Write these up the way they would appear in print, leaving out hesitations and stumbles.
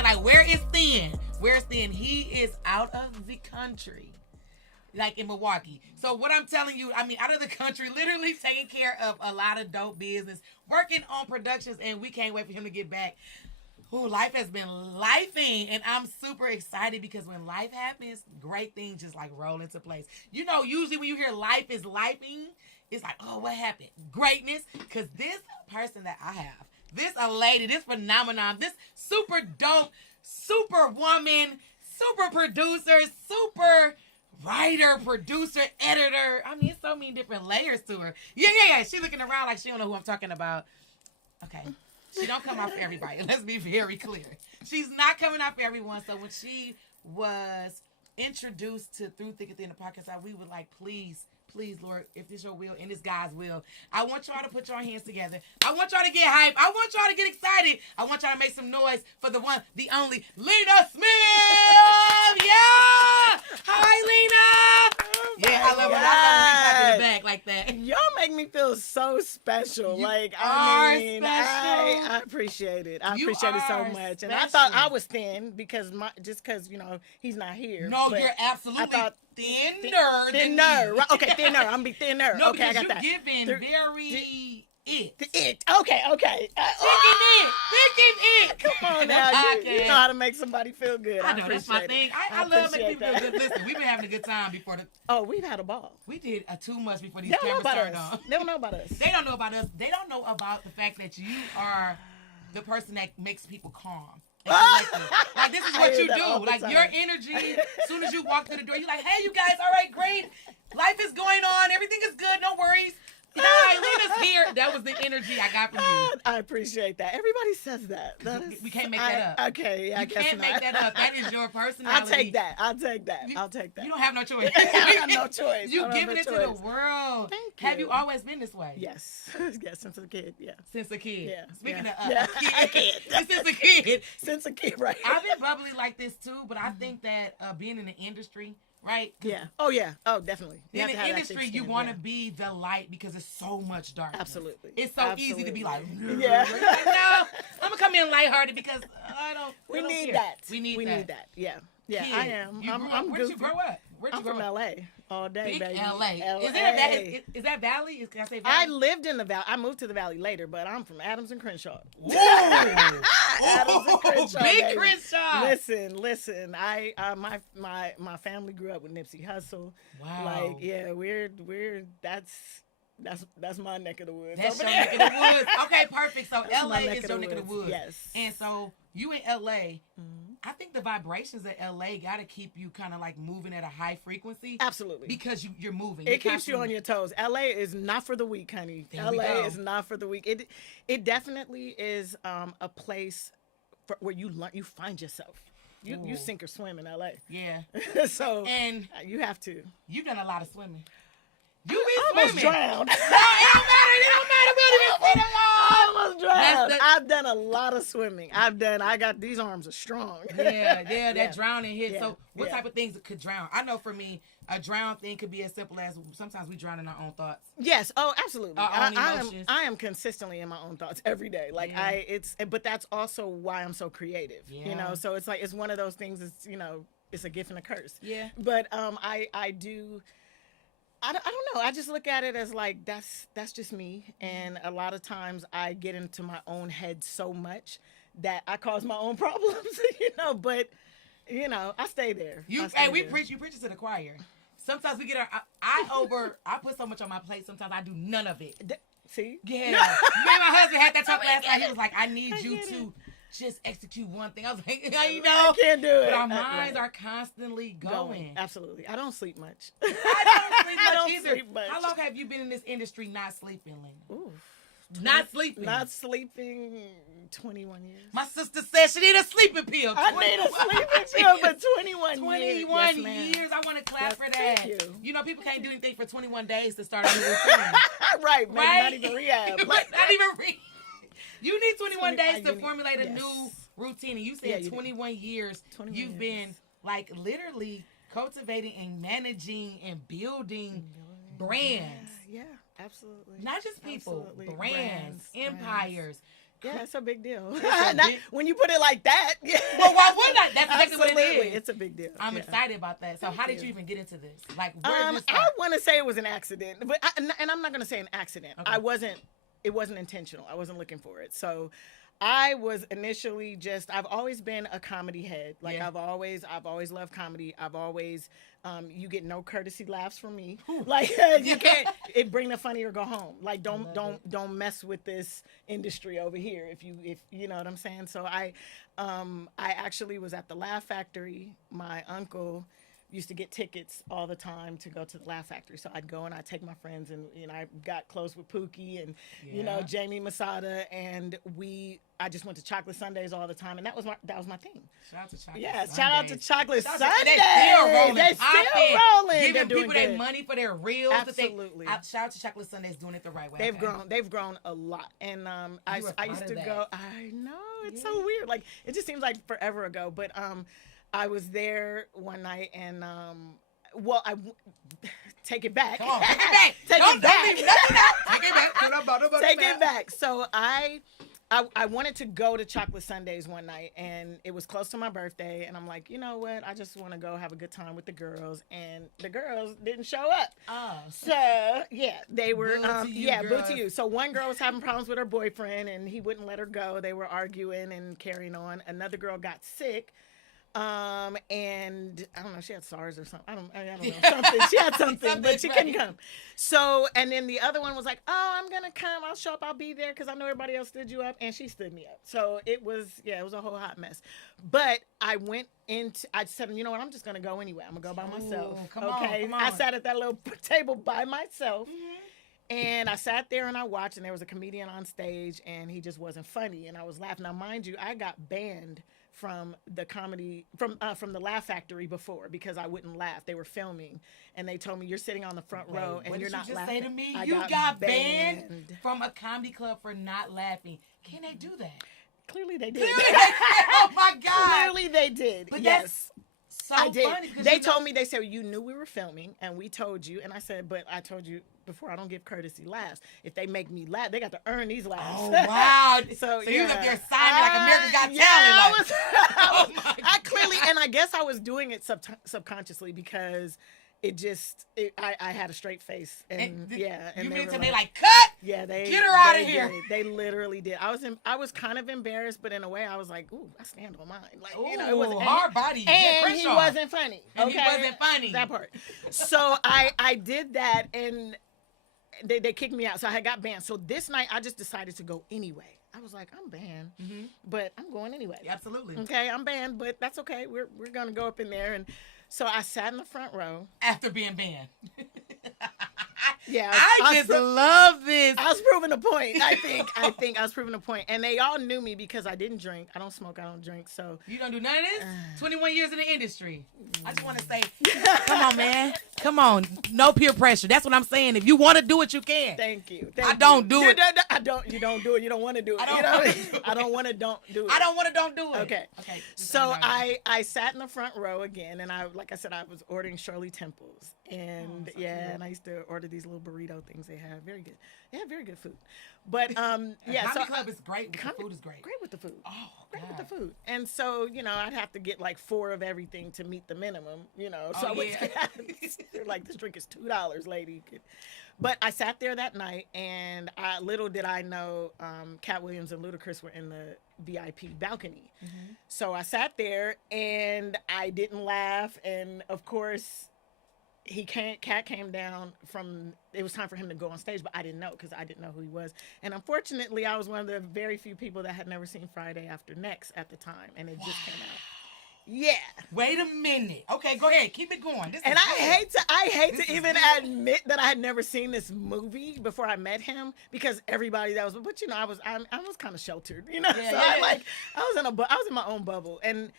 probably like, where is Thin? Where's Thin? He is out of the country. Like in Milwaukee. So what I'm telling you, I mean, out of the country, literally taking care of a lot of dope business, working on productions, and we can't wait for him to get back. Ooh, life has been lifing, and I'm super excited because when life happens, great things just like roll into place. You know, usually when you hear life is lifing, it's like, oh, what happened? Greatness. Because this person that I have, this a lady, this phenomenon, this super dope, super woman, super producer, super writer, producer, editor. I mean, it's so many different layers to her. Yeah. She's looking around like she don't know who I'm talking about. Okay. She don't come out for everybody. Let's be very clear. She's not coming out for everyone. So when she was introduced to Through Thick and Thin, the podcast, we were like, please, Lord, if it's your will and it's God's will, I want y'all to put your hands together. I want y'all to get hype. I want y'all to get excited. I want y'all to make some noise for the one, the only, Lena Smith. Yeah. Hi, Lena. Yeah, I love it. I love in the back like that. Y'all make me feel so special. You I appreciate it. I appreciate it so much. And I thought I was thin because you know he's not here. No, you're absolutely thinner. Thinner. Right. Okay, thinner. I'm gonna be thinner. No, okay, I got you're that. giving very it. Okay. Thinking it. Come on now. You know how to make somebody feel good. I know, that's my thing. I love making people feel good. Listen, we've been having a good time before the... Oh, we've had a ball. We did too much before these cameras turned on. They don't know about us. They don't know about us. They don't know about the fact that you are the person that makes people calm. Like this is what you do. Like your energy, as soon as you walk through the door, you're like, hey, you guys, all right, great. Life is going on. Everything is good. No worries. Hi, Lena's here. That was the energy I got from you. I appreciate that. Everybody says that. We can't make that up. Okay, I guess can't not. make that up. That is your personality. I'll take that. You don't have no choice. I have no choice. You giving it to the world. Thank you. Have you always been this way? Yes, since a kid. Yeah. Since a kid. Yeah. Speaking of a kid. Since a kid. Since a kid, right? I've been bubbly like this too, but I think that being in the industry. Right? Yeah. Oh, yeah. Oh, definitely. In the industry, you want to be the light because it's so much dark. Absolutely. It's so easy to be like, yeah. Like, no, I'm going to come in lighthearted because I don't We don't need care. that. We need that. Yeah. Yeah, Kid, I am. I'm Where'd you grow up? I'm from L.A. all day, Big baby. L.A. Is that Valley? Can I say Valley? I lived in the Valley. I moved to the Valley later, but I'm from Adams and Crenshaw. Whoa! Adams and Crenshaw, Big baby. Crenshaw. Listen. My family grew up with Nipsey Hussle. Wow. Like, yeah, we're that's my neck of the woods. That's your neck of the woods. Okay, perfect. So That's LA is your neck of the woods. Yes. And so you in LA, Mm-hmm. I think the vibrations of LA gotta keep you kind of like moving at a high frequency. Absolutely. Because you're moving. It keeps you on your toes. LA is not for the weak, honey. LA is not for the weak. It definitely is a place where you learn, you find yourself. You sink or swim in LA. Yeah. So and you have to. You've done a lot of swimming. You be almost drowned. No, it don't matter. It don't matter. We don't even see them all. I almost drowned. I've done a lot of swimming. I got these arms are strong. Yeah, that drowning hit. Yeah. So what type of things could drown? I know for me, a drown thing could be as simple as sometimes we drown in our own thoughts. Yes. Oh, absolutely. Our own emotions. I am consistently in my own thoughts every day. Like but that's also why I'm so creative. Yeah. You know, so it's like, it's one of those things. It's, you know, it's a gift and a curse. Yeah. But I do. I don't know. I just look at it as like, that's just me. And a lot of times I get into my own head so much that I cause my own problems, you know, but, you know, I stay there. You preach it to the choir. Sometimes we get I put so much on my plate, sometimes I do none of it. See? Yeah. Me and my husband had that talk last night. He was like, I need you to just execute one thing. I was like, you know, I can't do it. But our minds are constantly going. Absolutely. I don't sleep much. I don't sleep much either. How long have you been in this industry not sleeping, Lena? Ooh. Not sleeping. Not sleeping 21 years. My sister said she need a sleeping pill. I need a sleeping pill for 21 years. 21 years. I want to clap for that. Thank you. You know, people can't do anything for 21 days to start a new routine. Right. Not even rehab. Not even rehab. You need 21 days to formulate a new routine. And you said 21 years. You've been like literally cultivating and managing and building brands. Yeah, absolutely. Not just people, brands, empires. Yeah, it's a big deal. Not, when you put it like that. Well, why wouldn't I? That's exactly what it is. It's a big deal. I'm excited about that. So how did you even get into this? Like, where did this I want to say it was an accident, but and I'm not going to say an accident. Okay. It wasn't intentional. I wasn't looking for it. So I was initially I've always been a comedy head. Like I've always loved comedy. I've always, you get no courtesy laughs from me. Like you can't, bring the funny or go home. Like don't mess with this industry over here. If you know what I'm saying. So I actually was at the Laugh Factory. My uncle used to get tickets all the time to go to the Laugh Factory. So I'd go and I'd take my friends and I got close with Pookie and, Jamie Masada. And I just went to Chocolate Sundays all the time. And that was my thing. Shout out to Chocolate Sundays. Shout out to Chocolate Sundays. They're still rolling. They're still rolling. Giving people their money for their reels. Absolutely. Shout out to Chocolate Sundays doing it the right way. They've grown a lot. And I used to go. I know. It's so weird. Like, it just seems like forever ago. But I was there one night and take it back. Come on, take it back. Take it back. So I wanted to go to Chocolate Sundays one night and it was close to my birthday and I'm like, you know what? I just want to go have a good time with the girls and the girls didn't show up. Oh. So yeah, they were boo to you. So one girl was having problems with her boyfriend and he wouldn't let her go. They were arguing and carrying on. Another girl got sick. And I don't know, she had SARS or something. I don't know, something. She had something, but she couldn't come. So, and then the other one was like, oh, I'm going to come. I'll show up. I'll be there because I know everybody else stood you up. And she stood me up. So it was a whole hot mess. But I said, you know what? I'm just going to go anyway. I'm going to go by myself. Come on. I sat at that little table by myself. Mm-hmm. And I sat there and I watched and there was a comedian on stage and he just wasn't funny. And I was laughing. Now, mind you, I got banned from the comedy from the Laugh Factory before because I wouldn't laugh. They were filming and they told me you're sitting on the front row and you're not laughing. What did you just say to me? You got banned from a comedy club for not laughing. Can they do that? Clearly they did. Oh my God. Clearly they did. But yes. So I did. Funny they told me, they said, you knew we were filming and we told you. And I said, but I told you before, I don't give courtesy laughs. If they make me laugh, they got to earn these laughs. Oh, wow. so you up there signing like America Got Talent. I clearly, and I guess I was doing it subconsciously because I had a straight face. And yeah. And you mean like, they like, cut? Yeah, get her out of here. They literally did. I was kind of embarrassed, but in a way I was like, ooh, I stand on mine. Like, ooh, it wasn't hard body. And he wasn't funny. And he wasn't funny. That part. So I did that and they kicked me out. So I got banned. So this night I just decided to go anyway. I was like, I'm banned, but I'm going anyway. Yeah, absolutely. Okay, I'm banned, but that's okay. We're gonna go up in there, and so I sat in the front row after being banned. Yeah, I just love this. I was proving a point. I think I was proving a point, and they all knew me because I didn't drink. I don't smoke. I don't drink. So you don't do none of this. 21 years in the industry. I just want to say, come on, man. Come on. No peer pressure. That's what I'm saying. If you want to do it, you can. Thank you. I don't do it. I don't. You don't do it. You don't want to do it. I don't want to. Don't do it. I don't want to. Don't do it. Okay. So I sat in the front row again, and like I said, I was ordering Shirley Temples, and and I used to order these little burrito things they have. Very good. They have very good food. But yeah, so club is great. The food is great. Great with the food. Oh, great with the food. And so I'd have to get like 4 of everything to meet the minimum. So they're like, this drink is $2, lady. But I sat there that night, and little did I know, Katt Williams and Ludacris were in the VIP balcony. Mm-hmm. So I sat there, and I didn't laugh, and of course, Katt came down from. It was time for him to go on stage, but I didn't know because I didn't know who he was. And unfortunately, I was one of the very few people that had never seen Friday After Next at the time, and it just came out. Yeah. Wait a minute. Okay, go ahead. Keep it going. I hate to even admit that I had never seen this movie before I met him because everybody that was, but I was kind of sheltered, Yeah, so I was in my own bubble, and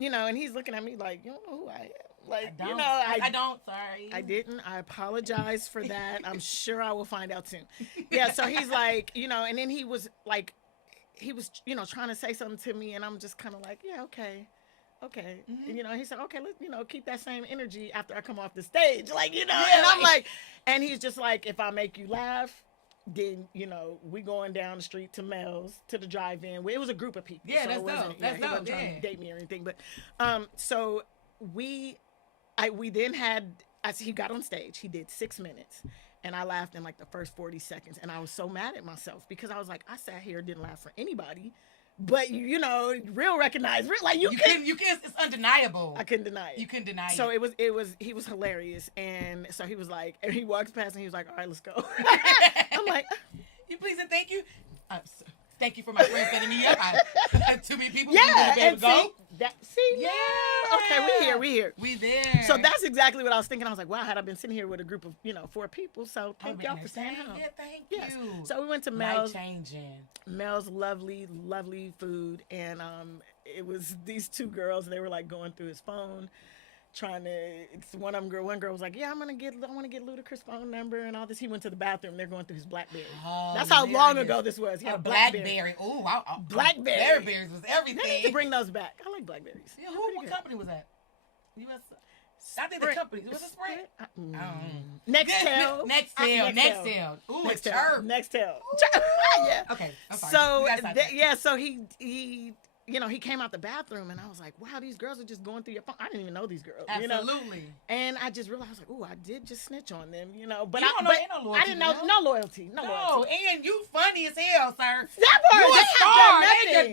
and he's looking at me like, you don't know who I am. Like, I don't, sorry. I didn't. I apologize for that. I'm sure I will find out soon. Yeah, so he's like, and then he was trying to say something to me, and I'm just kind of like, yeah, okay. Mm-hmm. He said, okay, let's, keep that same energy after I come off the stage. Like, and I'm like, and he's just like, if I make you laugh, then we going down the street to Mel's to the drive-in. It was a group of people. Yeah, so that's it wasn't, dope. That's he dope. wasn't trying to date me or anything. But so we then had. He got on stage. He did 6 minutes, and I laughed in like the first 40 seconds, and I was so mad at myself because I was like, I sat here, didn't laugh for anybody. But real recognize, like you can't. It's undeniable. I couldn't deny it. You couldn't deny it. So he was hilarious, and so he was like, and he walks past, and he was like, all right, let's go. I'm like, you please and thank you. Thank you for my friend setting me up. Too many people. Yeah, and go. Yeah. Okay, we here. We there. So that's exactly what I was thinking. I was like, wow, had I been sitting here with a group of 4 people, so thank y'all for staying home. Yeah, thank you. So we went to Mel's. Life-changing. Mel's lovely food, and it was these 2 girls. They were like going through his phone, trying to. One girl was like, yeah, I want to get Ludacris' phone number and all this. He went to the bathroom. They're going through his BlackBerry. Oh, that's how long ago this was. He had a BlackBerry. Ooh, BlackBerry. Blackberries was everything. They need to bring those back. I like Blackberries. Yeah, what company was that? US. I think the company was it Sprint. Nextel. Nextel. Ooh, Nextel. Yeah. Okay. So so he came out the bathroom, and I was like, wow, these girls are just going through your phone. I didn't even know these girls. Absolutely. And I just realized, I was like, oh, I did just snitch on them, But ain't no loyalty, I didn't know, no loyalty. And you funny as hell, sir. That part, you a star.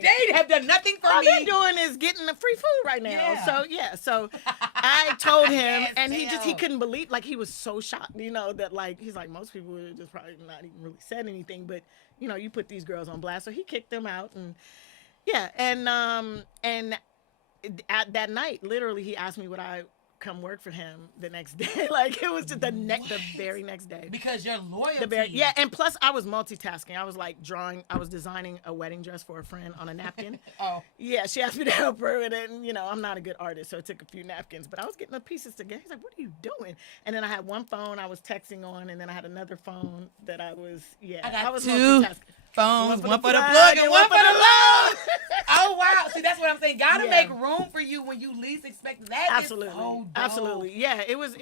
They have done nothing for me. All they're doing is getting the free food right now. So I told him, and he couldn't believe, like, he was so shocked, that, like, he's like, most people would have just probably not even really said anything, but, you put these girls on blast. So he kicked them out, and yeah, and at that night, literally, he asked me would I come work for him the next day. Like, it was just the very next day. Because you're loyal. Yeah, and plus I was multitasking. I was like I was designing a wedding dress for a friend on a napkin. Oh. Yeah, she asked me to help her with it, and I'm not a good artist, so it took a few napkins, but I was getting the pieces together. He's like, what are you doing? And then I had one phone I was texting on, and then I had another phone that I was multitasking. Phones, one for the plug and one for the load. Oh wow! See, that's what I'm saying. Gotta make room for you when you least expect that. Absolutely, is so dope. Absolutely. Yeah, it was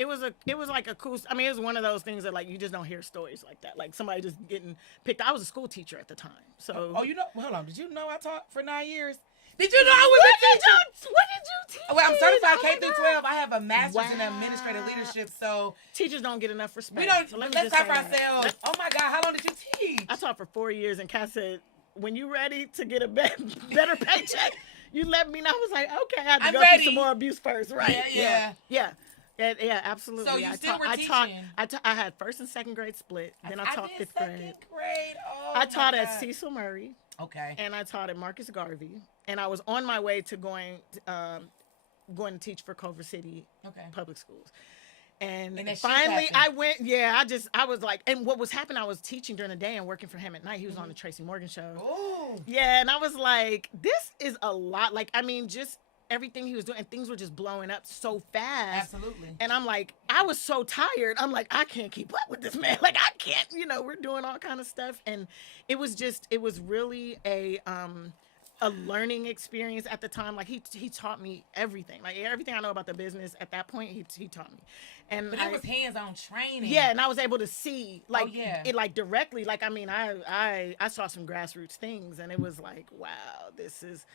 like a cool. I mean, it was one of those things that like you just don't hear stories like that. Like somebody just getting picked. I was a school teacher at the time, so. Oh, hold on. Did you know I taught for 9 years? Did you know I was a teacher? What did you teach? Well, I'm certified K through 12. I have a master's in administrative leadership. So teachers don't get enough respect. We don't. So let's talk for ourselves. Oh my God, how long did you teach? I taught for 4 years, and Katt said, "When you ready to get a better paycheck, you let me know." I was like, "Okay, I have to go through some more abuse first, right?" Yeah, absolutely. So you still were teaching? I had first and second grade split. Then I taught fifth grade. Second grade. Oh, I taught at Cecil Murray. Okay. And I taught at Marcus Garvey, and I was on my way to going to teach for Culver City public schools. And finally I went, I was like, and what was happening, I was teaching during the day and working for him at night. He was on the Tracy Morgan show. Oh. Yeah, and I was like, this is a lot. Like, I mean, just everything he was doing, and things were just blowing up so fast. Absolutely. And I'm like, I was so tired. I'm like, I can't keep up with this man. Like, I can't, we're doing all kind of stuff. And it was really a learning experience at the time. Like, he taught me everything. Like, everything I know about the business at that point, he taught me. But it was hands-on training. Yeah, and I was able to see, like, it, like, directly. Like, I mean, I saw some grassroots things, and it was like, wow, this is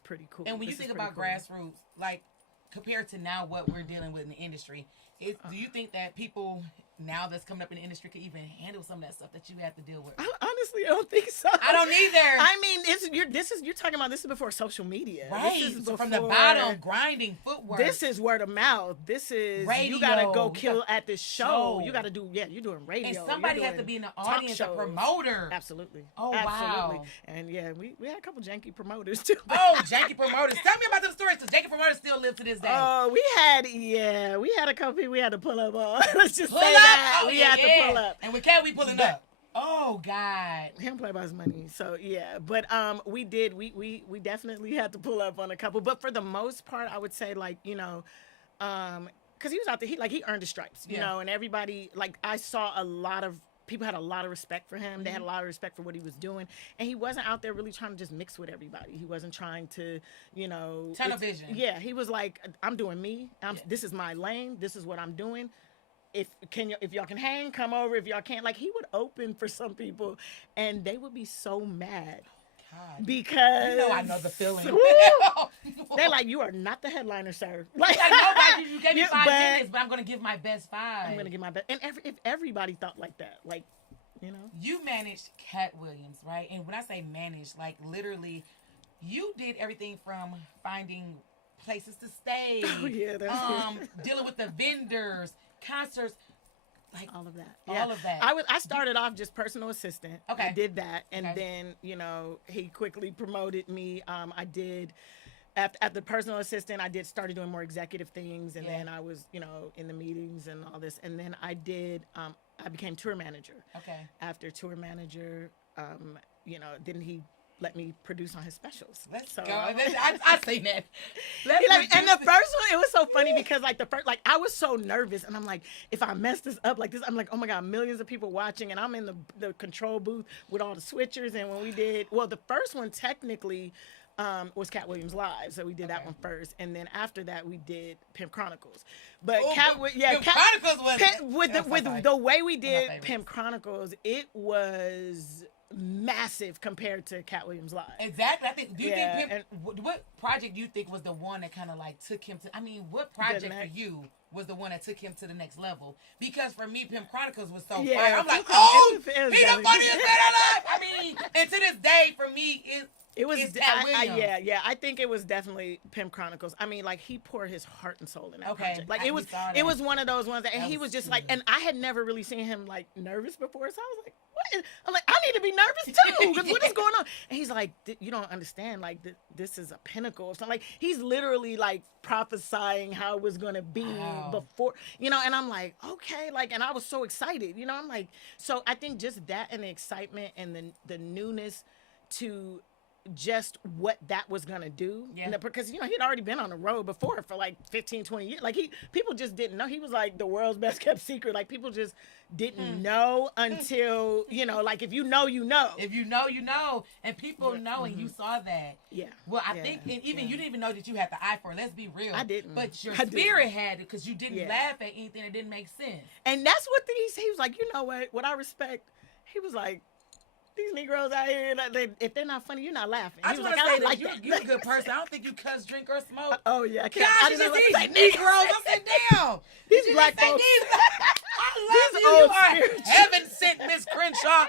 pretty cool. And when you think about grassroots, like, compared to now what we're dealing with in the industry, do you think that people now that's coming up in the industry could even handle some of that stuff that you have to deal with? Honestly, I don't think so. I don't either. I mean, you're talking about, this is before social media. Right. This is before, from the bottom, grinding footwork. This is word of mouth. This is radio. You gotta go kill at this show. You gotta do, you're doing radio. And somebody has to be in the audience, a promoter. Absolutely. Oh, absolutely. Wow. And yeah, we had a couple janky promoters too. Oh, janky promoters. Tell me about them stories, because janky promoters still live to this day. Oh, we had a couple people we had to pull up on. Let's just say that. We had to pull up. And with Katt, we pulling up. Oh God. He don't play by his money. So yeah. But we definitely had to pull up on a couple. But for the most part, I would say, like, because he was out there, he earned his stripes, you know, and everybody, like, I saw a lot of people had a lot of respect for him. Mm-hmm. They had a lot of respect for what he was doing. And he wasn't out there really trying to just mix with everybody. He wasn't trying to, tunnel vision. Yeah. He was like, I'm doing me. This is my lane. This is what I'm doing. if y'all can hang, come over. If y'all can't, like, he would open for some people, and they would be so mad. God. Because you know I know the feeling. They're like, you are not the headliner, sir. Like nobody, you gave me 5 minutes, but I'm gonna give my best 5. I'm gonna give my best. And if everybody thought like that, like, you know, you managed Katt Williams, right? And when I say managed, like literally, you did everything from finding places to stay, oh, yeah, dealing with the vendors, concerts. Like all of that. All of that. I started off just personal assistant. Okay. I did that. And Okay. then, you know, he quickly promoted me. I did after personal assistant, I started doing more executive things, and then I was, you know, in the meetings and all this. And then I became tour manager. Okay. After tour manager, you know, didn't he let me produce on his specials? Let's go. I say that. And the first one, it was so funny because like I was so nervous, and I'm like, if I mess this up like this, I'm like, oh my God, millions of people watching, and I'm in the control booth with all the switchers. And when we did, well, the first one technically was Katt Williams Live, so we did that one first, and then after that we did Pimp Chronicles. But Pimp Chronicles was with the way we did Pimp Chronicles, it was massive compared to Katt Williams Live. Exactly. I think. Do you think what project do you think was the one that kind of like took him to? I mean, what project for you was the one that took him to the next level? Because for me, Pimp Chronicles was so fire. I'm like, oh, he the funniest man alive. I mean, and to this day, for me, it was Katt Williams. I think it was definitely Pimp Chronicles. I mean, like, he poured his heart and soul in that project. Like, it was one of those ones that, and he was just like, and I had never really seen him like nervous before, so I was like, what? I'm like, I need to be nervous too, because what is going on? And he's like, you don't understand, like, this is a pinnacle. So like, he's literally like prophesying how it was gonna be before, you know. And I'm like, okay, like, and I was so excited, you know. I'm like, so I think just that and the excitement and the newness to just what that was gonna do, because you know he'd already been on the road before for like 15-20 years. Like, people just didn't know. He was like the world's best kept secret. Like, people just didn't know until, you know, like, if you know, you know. If you know, you know. And people know, and you saw that. Yeah. Well, I think, and even you didn't even know that you had the eye for it. Let's be real. I didn't. But your spirit had it, because you didn't laugh at anything that didn't make sense. And that's what he was like, you know what I respect? He was like, these Negroes out here, if they're not funny, you're not laughing. I was like, I like that. You're a good person. I don't think you cuss, drink, or smoke. Oh, yeah. I didn't know what to say. Negroes. I said, damn. These black folks. I love you. You are heaven sent, Miss Crenshaw.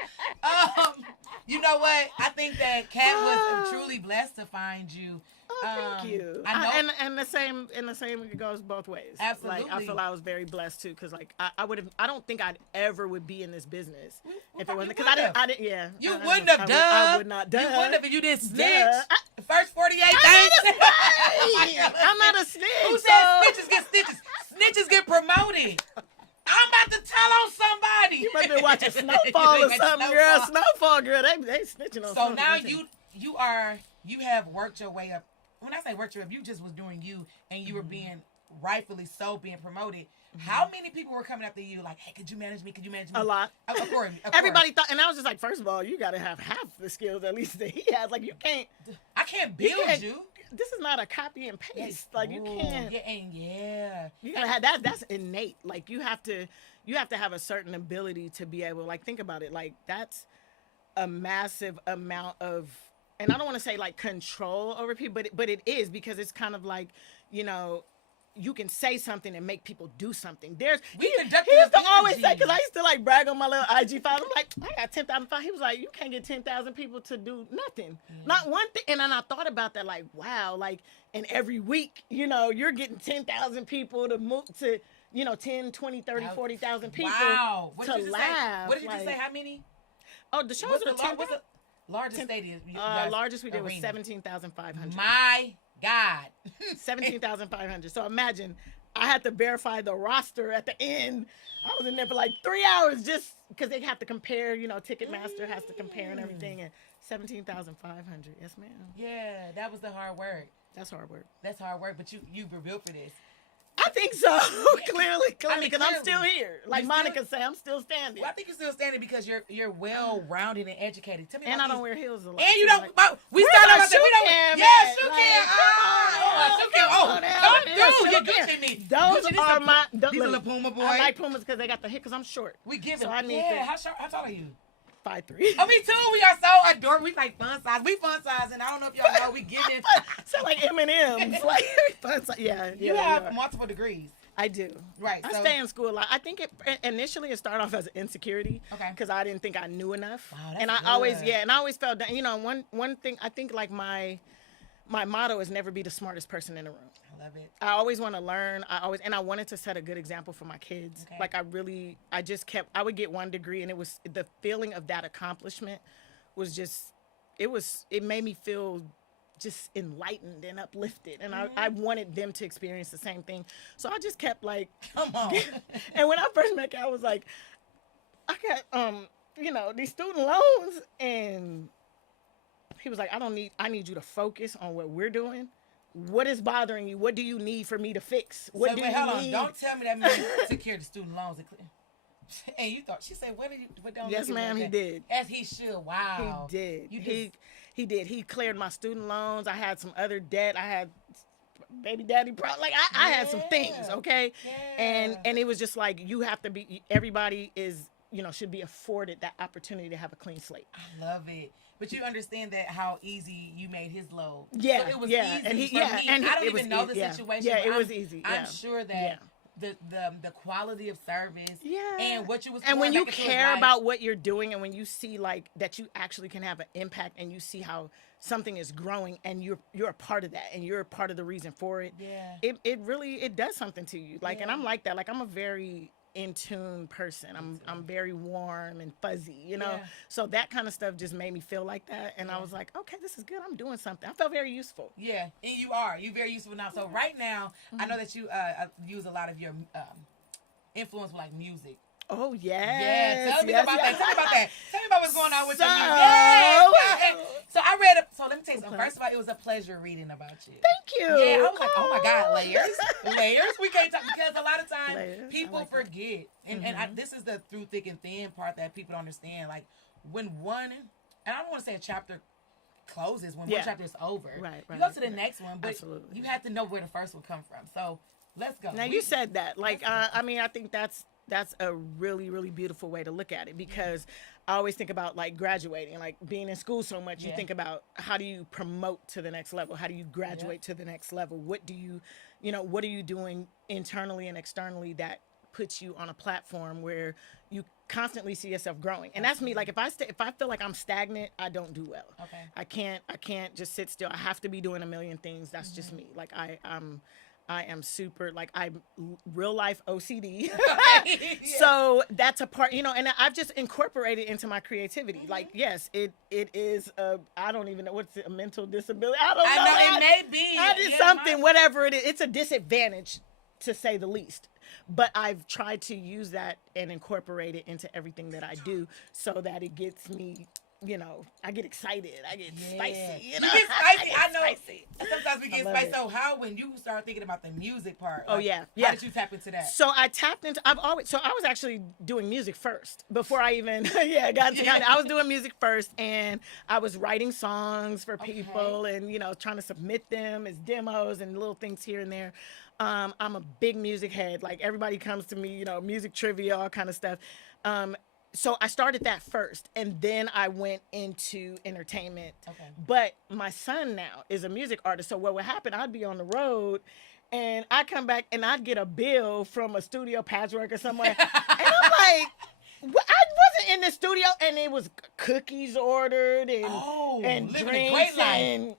You know what? I think that Katt was truly blessed to find you. Thank you. I know, and the same it goes both ways. Absolutely. Like, I feel I was very blessed too, because like I don't think I'd ever would be in this business if it wasn't, because I didn't. Yeah. You wouldn't have. I would not. You wouldn't have if you didn't snitch. First 48 days. I'm not a snitch. Who said snitches get stitches? Snitches get promoted. I'm about to tell on somebody. You must be watching Snowfall or something, girl. Snowfall, girl. They snitching on. So now you have worked your way up. When I say worked your way up, you just was doing you, and you were being rightfully so being promoted. How many people were coming after you like, hey, could you manage me? Could you manage me? A lot. Of course. Everybody thought, and I was just like, first of all, you got to have half the skills at least that he has. Like, you can't. I can't build you. This is not a copy and paste. Like, you can't. You gotta have that. That's innate. Like, you have to have a certain ability to be able. Like, think about it. Like, that's a massive amount of. And I don't want to say like control over people, but it is, because it's kind of like, you know, you can say something and make people do something. He used to always say, because I used to like brag on my little IG file. I'm like, I got 10,000 followers. He was like, you can't get 10,000 people to do nothing. Not one thing. And then I thought about that, like, wow, like, and every week, you know, you're getting 10,000 people to move to, you know, 10, 20, 30, 40,000 people to laugh. What did you just say? How many? Oh, the shows are 10,000. Largest stadium. Largest we did was 17,500. My God. 17,500. So imagine, I had to verify the roster at the end. I was in there for like 3 hours just because they have to compare, you know, Ticketmaster has to compare and everything. And 17,500. Yes, ma'am. Yeah, that was the hard work. That's hard work. That's hard work, but you were built for this. I think so. Clearly, because I'm still clearly. here. Like You Monica still- said, I'm still standing. Well, I think you're still standing because you're well rounded and educated. Tell me And about I don't these- wear heels a lot. And you too, don't. like- But we Where's started my about that. We shoe cam don't. Yeah, at? shoe Like, cam. come on, Shoe cam. come on, Oh, yeah, dude, shoe you're cam. Gucci me. Those Gucci, these are my. These are little Puma boys. I like Pumas because they got the hip. Because I'm short. We give So them. I need Yeah. to- How tall are you? 5'3". Oh, me too. We are so adorable. We like fun size. We fun size, and I don't know if y'all know. We give it. Sound like M&M's. Like fun size. Yeah, You yeah. have yeah. multiple degrees. I do. Right. I So, stay in school a lot. I think it initially it started off as an insecurity. Okay. Because I didn't think I knew enough. Wow, that's and I good. always and I always felt that one thing I think like my motto is never be the smartest person in the room. I love it. I always want to learn. I wanted to set a good example for my kids. Okay. Like I would get 1 degree and it was the feeling of that accomplishment was just it made me feel just enlightened and uplifted, and I wanted them to experience the same thing. So I just kept like, Come on. and when I first met Kat, I was like, I got these student loans, and he was like, I need you to focus on what we're doing. What is bothering you? What do you need for me to fix? What do wait, you hold on. need? Don't tell me that man took care of the student loans. And you thought she said, "What did you?" What don't Yes, look at ma'am, me he like that? did. As he should. Wow. He did. You He did. He cleared my student loans. I had some other debt. I had baby daddy problem. Like I had some things, okay? Yeah. And it was just like you have to be. Everybody is should be afforded that opportunity to have a clean slate. I love it. But you understand that how easy you made his load. Yeah, So it was yeah. easy And he- for yeah, me. and I don't it was even know easy, the yeah. situation. Yeah, but it I'm- was easy, I'm yeah. sure that Yeah. the quality of service Yeah. and what you was And when pouring you back into his care life- about what you're doing, and when you see like that you actually can have an impact, and you see how something is growing, and you're a part of that, and you're a part of the reason for it. Yeah. It really does something to you. Like, and Yeah. I'm like that. Like, I'm a very in tune person. I'm very warm and fuzzy, Yeah. So that kind of stuff just made me feel like that, and I was like, okay, this is good. I'm doing something. I felt very useful. Yeah, and you're very useful now. So right now, I know that you use a lot of your influence with like music. Oh yes. Yeah, tell me yes, about yes. that. Tell me about that. Tell me about what's going on with your So- music. Yes. So I read. So let me tell you something. Okay. First of all, it was a pleasure reading about you. Thank you. Yeah, I was like, oh my God, layers. We can't talk because a lot of times Layers, I people like that. forget, and this is the through thick and thin part that people don't understand. Like when one, and I don't want to say a chapter closes when one Yeah. chapter is over. Right, You go right, to the right. next one, but Absolutely. you have to know where the first one come from. So let's go. Now you said that. Like, I mean, I think that's a really, really beautiful way to look at it, because I always think about like graduating, like being in school so much. You Yeah. think about how do you promote to the next level? How do you graduate to the next level? What do you, what are you doing internally and externally that puts you on a platform where you constantly see yourself growing? And that's me. Like if I feel like I'm stagnant, I don't do well. Okay. I can't just sit still. I have to be doing a million things. That's just me. Like I am super, like, I'm real life OCD. So that's a part, and I've just incorporated into my creativity. Like, yes, it is I don't even know, what's it, a mental disability? I don't know. It may be. I did something, whatever it is. It's a disadvantage, to say the least. But I've tried to use that and incorporate it into everything that I do, so that it gets me, I get excited. I get spicy. You get spicy. I know. Spicy. Sometimes we get love spicy. it. So when you start thinking about the music part? Oh, like, yeah. How did you tap into that? So I tapped into, I was actually doing music first before I even, got into I was doing music first, and I was writing songs for people and, trying to submit them as demos and little things here and there. I'm a big music head. Like everybody comes to me, music trivia, all kind of stuff. So I started that first, and then I went into entertainment. Okay. But my son now is a music artist. So what would happen, I'd be on the road, and I'd come back, and I'd get a bill from a studio, Patchwork or somewhere. And I'm like, I wasn't in the studio, and it was cookies ordered and living a drinks. great life. And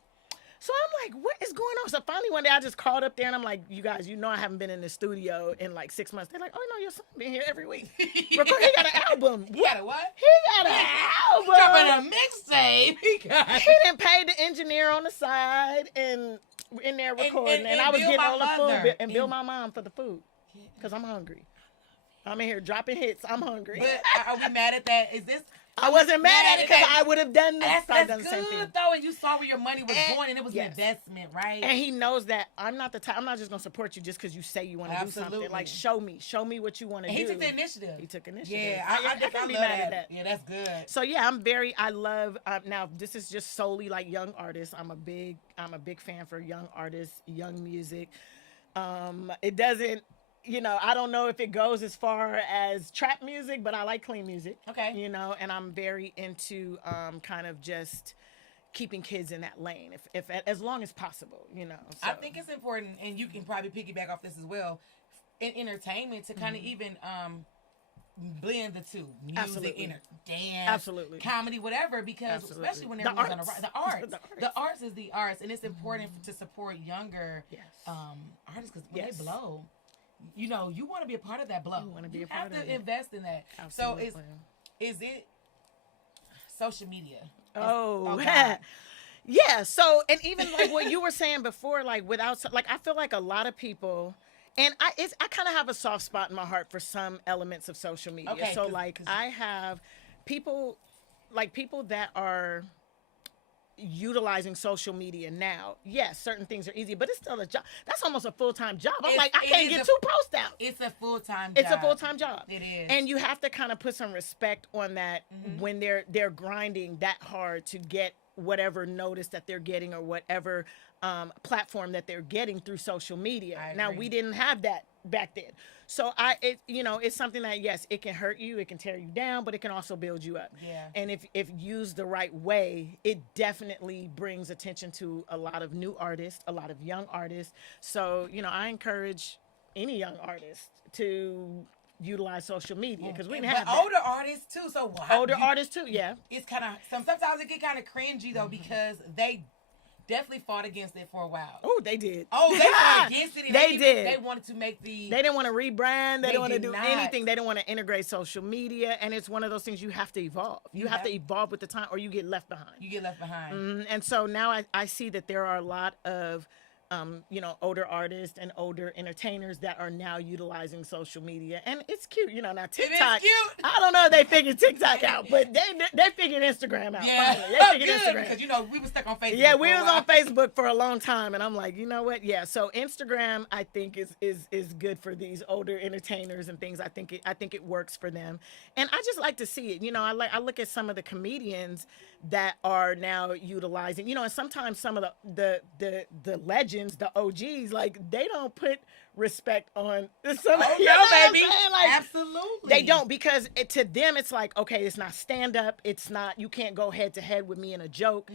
so I'm like, what is going on? So finally one day I just called up there, and I'm like, you guys, I haven't been in the studio in like 6 months. They're like, oh, no, your son been here every week. He got an album. You got a what? He got an album. Dropping a mixtape. He didn't pay the engineer on the side and in there recording, and I was bill getting my all the mother. food and bill my mom for the food because I'm hungry. I'm in here dropping hits. I'm hungry. But are we mad at that? Is this? I wasn't mad at it because I would have done this. That's done the same thing. good though, and you saw where your money was going, and it was an investment, right? And he knows that I'm not the type. I'm not just gonna support you just because you say you want to do something. Like show me what you want to do. He took the initiative. Yeah, I can be mad at that. Yeah, that's good. So yeah, I love. Now this is just solely like young artists. I'm a big fan for young artists, young music. It doesn't. I don't know if it goes as far as trap music, but I like clean music. Okay. And I'm very into kind of just keeping kids in that lane, if as long as possible. So. I think it's important, and you can probably piggyback off this as well, in entertainment to kind of even blend the two, music, dance, absolutely, comedy, whatever, because especially when everyone's on the arts is the arts, and it's important to support younger artists because when they blow. You want to be a part of that blow. You have to invest in that. Absolutely. So is it social media? Yeah. So, and even like what you were saying before, like I feel like a lot of people, and I kind of have a soft spot in my heart for some elements of social media. Okay, so like I have people that are utilizing social media now. Yes, certain things are easy, but it's still a job. That's almost a full-time job. I can't get 2 posts out. It's a full-time job. It's a full-time job. It is. And you have to kind of put some respect on that when they're grinding that hard to get whatever notice that they're getting or whatever platform that they're getting through social media. Now, we didn't have that back then. So it's something that, yes, it can hurt you, it can tear you down, but it can also build you up. Yeah. And if used the right way, it definitely brings attention to a lot of new artists, a lot of young artists. So, I encourage any young artist to utilize social media because we didn't have that. Older artists too. So artists too, yeah. It's kind of sometimes it get kind of cringy though because they definitely fought against it for a while. Oh, they did. Oh, they fought against it. And they did. They wanted to make the. They didn't want to rebrand. They didn't want to do anything. They didn't want to integrate social media, and it's one of those things you have to evolve. You have to evolve with the time, or you get left behind. And so now I see that there are a lot of older artists and older entertainers that are now utilizing social media, and it's cute. Now TikTok. It is cute. I don't know if they figured TikTok out, but they figured Instagram out. Yeah, finally. They figured Instagram because we were stuck on Facebook. Yeah, we was on Facebook for a long time, and I'm like, you know what? Yeah, so Instagram I think is good for these older entertainers and things. I think it works for them, and I just like to see it. I look at some of the comedians that are now utilizing, and sometimes some of the legends, the OGs, like they don't put respect on some baby. Like, absolutely. They don't, because to them it's like, okay, it's not stand up, it's not, you can't go head to head with me in a joke,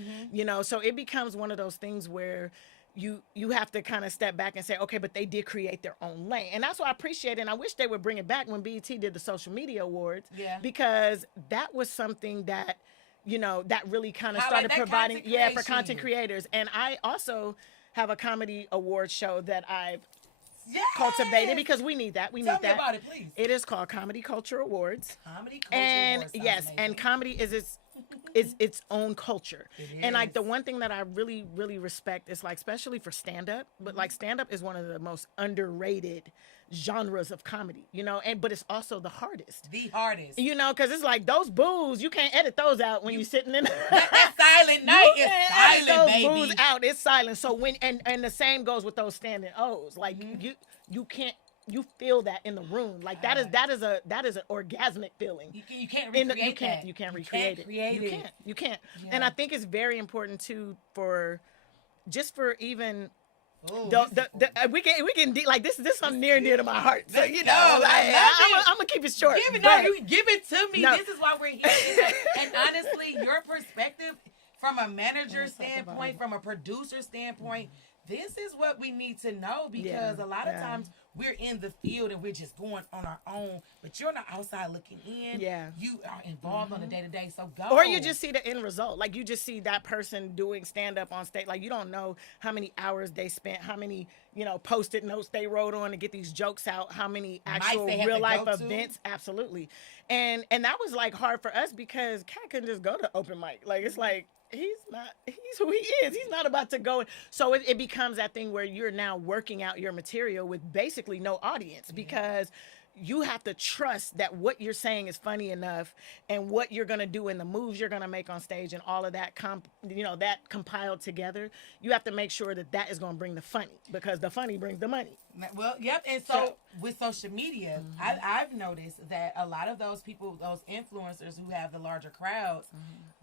so it becomes one of those things where you have to kind of step back and say, okay, but they did create their own lane. And that's what I appreciate. And I wish they would bring it back when BET did the social media awards, because that was something that that really kind of started providing, for content creators. And I also have a comedy award show that I've cultivated because we need that. Tell me about it, please. It is called Comedy Culture Awards. Comedy Culture Awards. Yes, and comedy is its own culture. And like the one thing that I really, really respect is like, especially for stand-up, but like stand-up is one of the most underrated genres of comedy, but it's also the hardest. Because it's like those boos, you can't edit those out when you're sitting in that silent night is silent, baby. Those boos out, it's silent. So when and the same goes with those standing O's. Like you can't, you feel that in the room. Like that is an orgasmic feeling. You can't recreate that. You can't recreate it. You can't. Yeah. And I think it's very important too for even. Ooh, we can like this is something near and dear to my heart. So I'm gonna keep it short. Give it to me. No. This is why we're here. And honestly, your perspective from a manager standpoint, from a producer standpoint, this is what we need to know, because a lot of times we're in the field and we're just going on our own, but you're not outside looking in. Yeah. You are involved on a day-to-day, so go. Or you just see the end result. Like you just see that person doing stand-up on stage. Like you don't know how many hours they spent, how many, Post-it notes they wrote on to get these jokes out, how many actual real-life events. Absolutely. And that was like hard for us because Katt couldn't just go to open mic. Like it's like, he's who he is. He's not about to go. So it becomes that thing where you're now working out your material with basically no audience because you have to trust that what you're saying is funny enough, and what you're going to do and the moves you're going to make on stage and all of that that compiled together, you have to make sure that that is going to bring the funny, because the funny brings the money. Well, yep. And so with social media, I've noticed that a lot of those people, those influencers who have the larger crowds,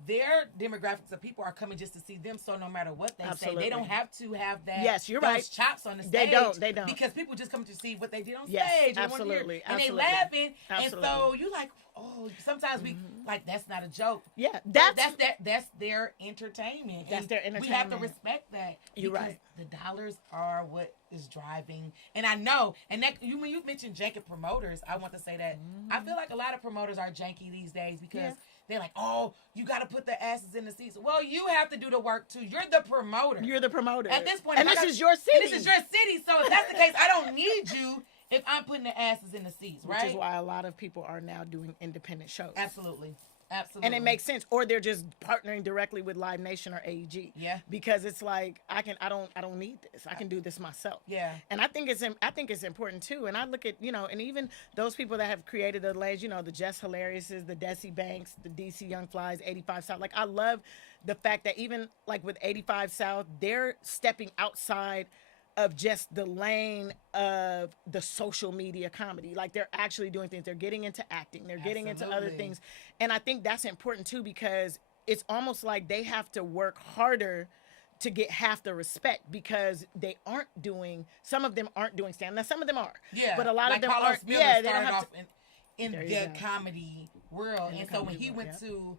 their demographics of people are coming just to see them. So no matter what they say, they don't have to have that. Yes, you're those right. chops on the stage. They don't. Because people just come to see what they did on Yes, stage. absolutely. And they Absolutely. laughing. Absolutely. And so you like, oh, sometimes we like, that's not a joke. Yeah, that's their entertainment. That's And their entertainment. We have to respect that. You're because right. the dollars are what is driving. And I know, and that when you mentioned janky promoters, I want to say that I feel like a lot of promoters are janky these days because they're like, oh, you got to put the asses in the seats. Well, you have to do the work too. You're the promoter. You're the promoter. At this point, and this is your city. This is your city. So if that's the case, I don't need you if I'm putting the asses in the seats, right? Which is why a lot of people are now doing independent shows. Absolutely. And it makes sense. Or they're just partnering directly with Live Nation or AEG. Yeah. Because it's like I don't need this. I can do this myself. Yeah. And I think it's important too. And I look at, and even those people that have created the lanes, the Jess Hilariouses, the Desi Banks, the DC Young Flies, 85 South. Like, I love the fact that even like with 85 South, they're stepping outside of just the lane of the social media comedy. Like, they're actually doing things. They're getting into acting. They're getting into other things. And I think that's important too, because it's almost like they have to work harder to get half the respect, because some of them aren't doing stand. Now, some of them are. Yeah. But a lot like of them Carlos aren't. Miller Yeah, they don't started have off in the comedy world. And so when he went to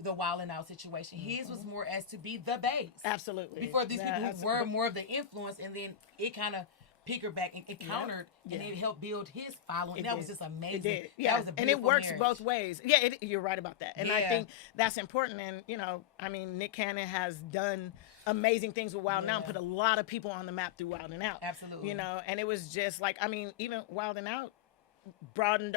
the Wild 'N Out situation, his was more as to be the base. Absolutely. Before these people who were more of the influence, and then it kind of pickered back and it countered, and it helped build his following. That was just amazing. It did. Yeah. That was a beautiful and it works marriage. both ways. Yeah, you're right about that. And I think that's important. And, Nick Cannon has done amazing things with Wild 'N Out and put a lot of people on the map through Wild 'N Out. Absolutely. And it was just like, even Wild 'N Out broadened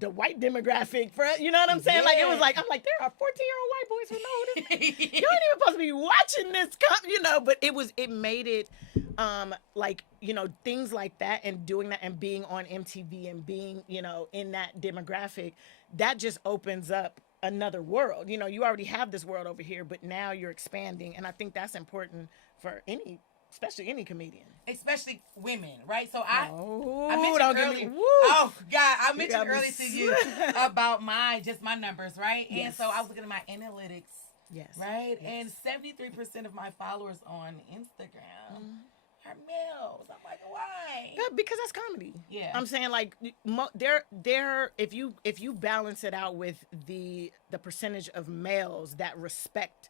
the white demographic for, you know what I'm saying? Like, it was like, I'm like, there are 14-year-old white boys who know this. You ain't even supposed to be watching this, but it made it, things like that, and doing that and being on MTV and being, in that demographic, that just opens up another world. You already have this world over here, but now you're expanding. And I think that's important for especially any comedian. Especially women, right? So I mentioned earlier. Oh God, I mentioned earlier to you about my numbers, right? Yes. And so I was looking at my analytics. Yes. Right? Yes. And 73% of my followers on Instagram are males. I'm like, why? Yeah, because that's comedy. Yeah. I'm saying, like, if you balance it out with the percentage of males that respect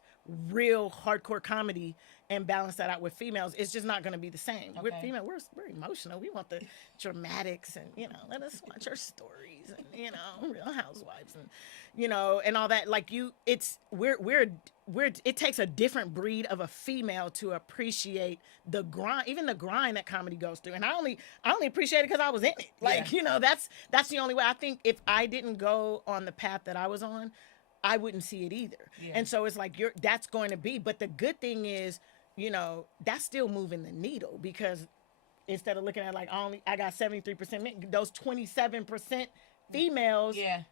real hardcore comedy and balance that out with females, it's just not going to be the same. Okay. With female, we're emotional. We want the dramatics, and let us watch our stories, and Real Housewives, and and all that. Like, it takes a different breed of a female to appreciate the grind, even the grind that comedy goes through. And I only appreciate it because I was in it. Like, that's the only way. I think if I didn't go on the path that I was on, I wouldn't see it either. Yeah. And so it's like, that's going to be. But the good thing is, that's still moving the needle, because instead of looking at like I got 73% men, those 27% females. Yeah.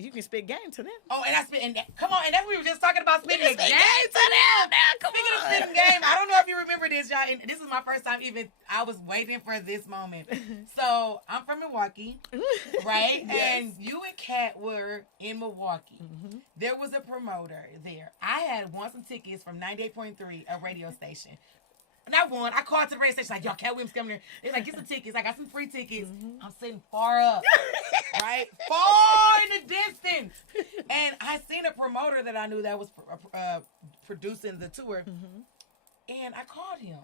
You can spit game to them. Oh, and come on, and that's what we were just talking about, spitting game to them. Now, Speaking of spitting game, I don't know if you remember this, y'all, and this is my first time I was waiting for this moment. So, I'm from Milwaukee, right? Yes. And you and Katt were in Milwaukee. Mm-hmm. There was a promoter there. I had won some tickets from 98.3, a radio station. And I won. I called to the radio station like, yo, Katt Williams coming here. They're like, get some tickets. I got some free tickets. Mm-hmm. I'm sitting far up, right? Far in the distance. And I seen a promoter that I knew that was producing the tour. Mm-hmm. And I called him.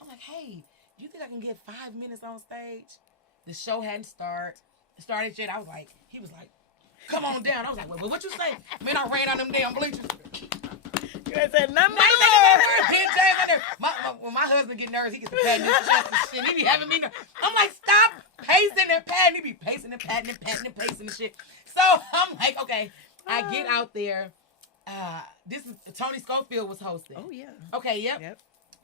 I'm like, hey, do you think I can get 5 minutes on stage? The show hadn't started yet. He was like, come on down. I was like, well, what you say? Man, I ran on them damn bleachers. I said, number when my husband get nervous, he gets to patting his chest and shit. He be having me. I'm like, stop pacing and patting. He be pacing and patting and patting and pacing and shit. So I'm like, okay, I get out there. This is Tony Schofield was hosting. Oh yeah. Okay, yep.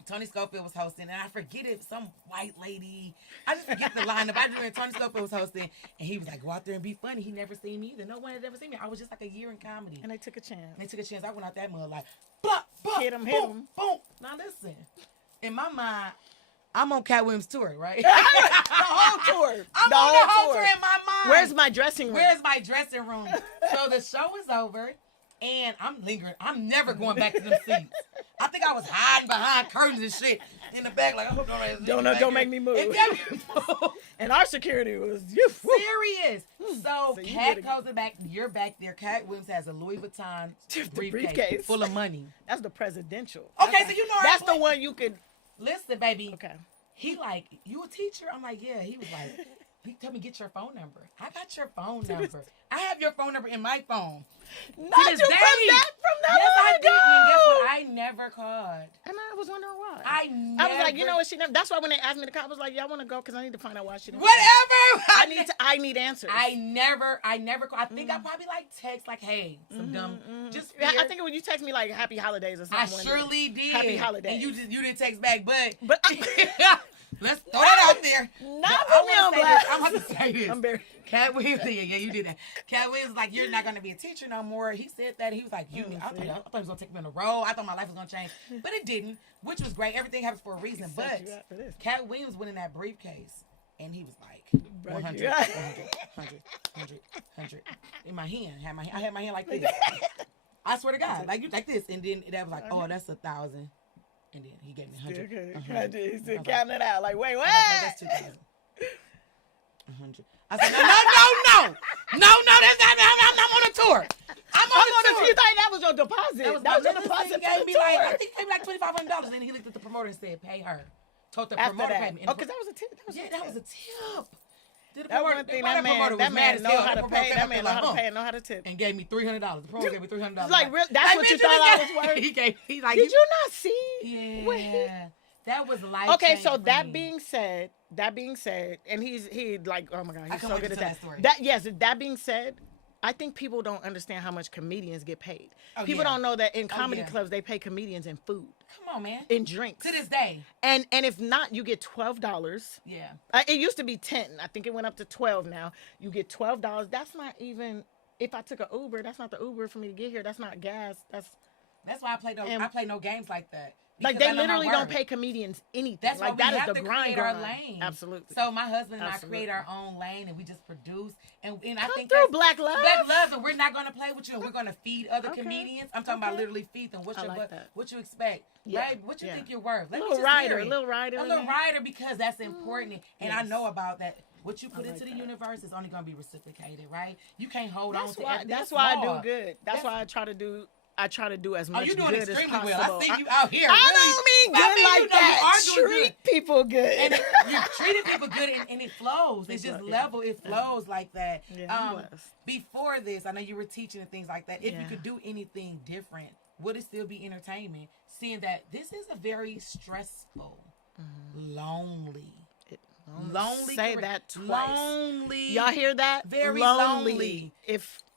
Tony Schofield was hosting, and I forget it, some white lady. I just forget the lineup. I remember Tony Schofield was hosting, and he was like, go out there and be funny. He never seen me either. No one had ever seen me. I was just like a year in comedy. And they took a chance. I went out that mud like, blah, blah, Hit him, boom, boom. Now listen, in my mind, I'm on Katt Williams' tour, right? The whole tour. I'm on the whole tour in my mind. Where's my dressing room? Where's my dressing room? So the show is over, and I'm lingering. I'm never going back to them seats. I think I was hiding behind curtains and shit in the back, like, I hope don't make me move. And our security was serious. So Katt goes back. You're back there. Katt Williams has a Louis Vuitton briefcase full of money. That's the presidential. Okay, so you know that's the one you could listen, baby. Okay. He like, you a teacher? I'm like, yeah. He was like, he told me, get your phone number. I got your phone number. I have your phone number in my phone. Not you from that yes, I ago. did. And guess what? I never called. And I was wondering why. I was like, you know what? She never. That's why when they asked me to call, I was like, yeah, I want to go because I need to find out why she didn't. Whatever. I need answers. I never called. I think I probably like text like, hey, some dumb. Just yeah, I think when you text me like happy holidays or something. I surely did. Happy holidays. And you didn't text back, but let's throw that out there. Not put me on blast. I'm about to say this. I'm very. Katt Williams, yeah, you did that. Katt Williams was like, you're not going to be a teacher no more. He said that. He was like, I thought he was going to take me on the road. I thought my life was going to change. But it didn't, which was great. Everything happens for a reason. But Katt Williams went in that briefcase, and he was like, 100, 100. In my hand. I had my hand like this. I swear to God. Like this. And then that was like, oh, that's 1,000. And then he gave me 100. He's still counting it out. Like, wait, what? That's 2,000. 100. I said, no, that's not. I'm on a tour. I'm on a tour. You thought that was your deposit? That was your deposit. Gave me I think he gave me like $2,500, and then he looked at the promoter and said, "Pay her." Told the promoter pay me. Oh, because that was a tip. That was a tip. That one thing that man know how to pay. That man know how to pay and know how to tip. And gave me $300. The promoter gave me $300. Like, that's what you thought I was worth. He's like, did you not see? Yeah. That was life. Okay, so that being said, and he like, oh my God, he's so good at that. That being said, I think people don't understand how much comedians get paid. People don't know that in comedy clubs they pay comedians in food. Come on, man. In drinks. To this day. And if not, you get $12. Yeah. It used to be 10. I think it went up to 12 now. You get $12. That's not even, if I took an Uber, that's not the Uber for me to get here. That's not gas. That's why I play no games like that. Like, they literally don't pay comedians anything. That's like, that is the grind our lane. Absolutely. So my husband and I create our own lane, and we just produce. And I think through Black Love. Black Love, and we're not going to play with you, and we're going to feed other comedians. I'm talking about literally feed them. What you expect, right? What you think you're worth. A little rider, because that's important. And I know about that. What you put into the universe is only going to be reciprocated, right? You can't hold on to it. That's why I do good. That's why I try to do as much you doing good as possible. Well. I see you out here. I don't mean good like that. Treat people good. And you're treating people good, and it flows. It's just level. It flows like that. Yeah, before this, I know you were teaching and things like that. If you could do anything different, would it still be entertainment? Seeing that this is a very stressful, lonely. Say that twice. Lonely. Y'all hear that? Very lonely.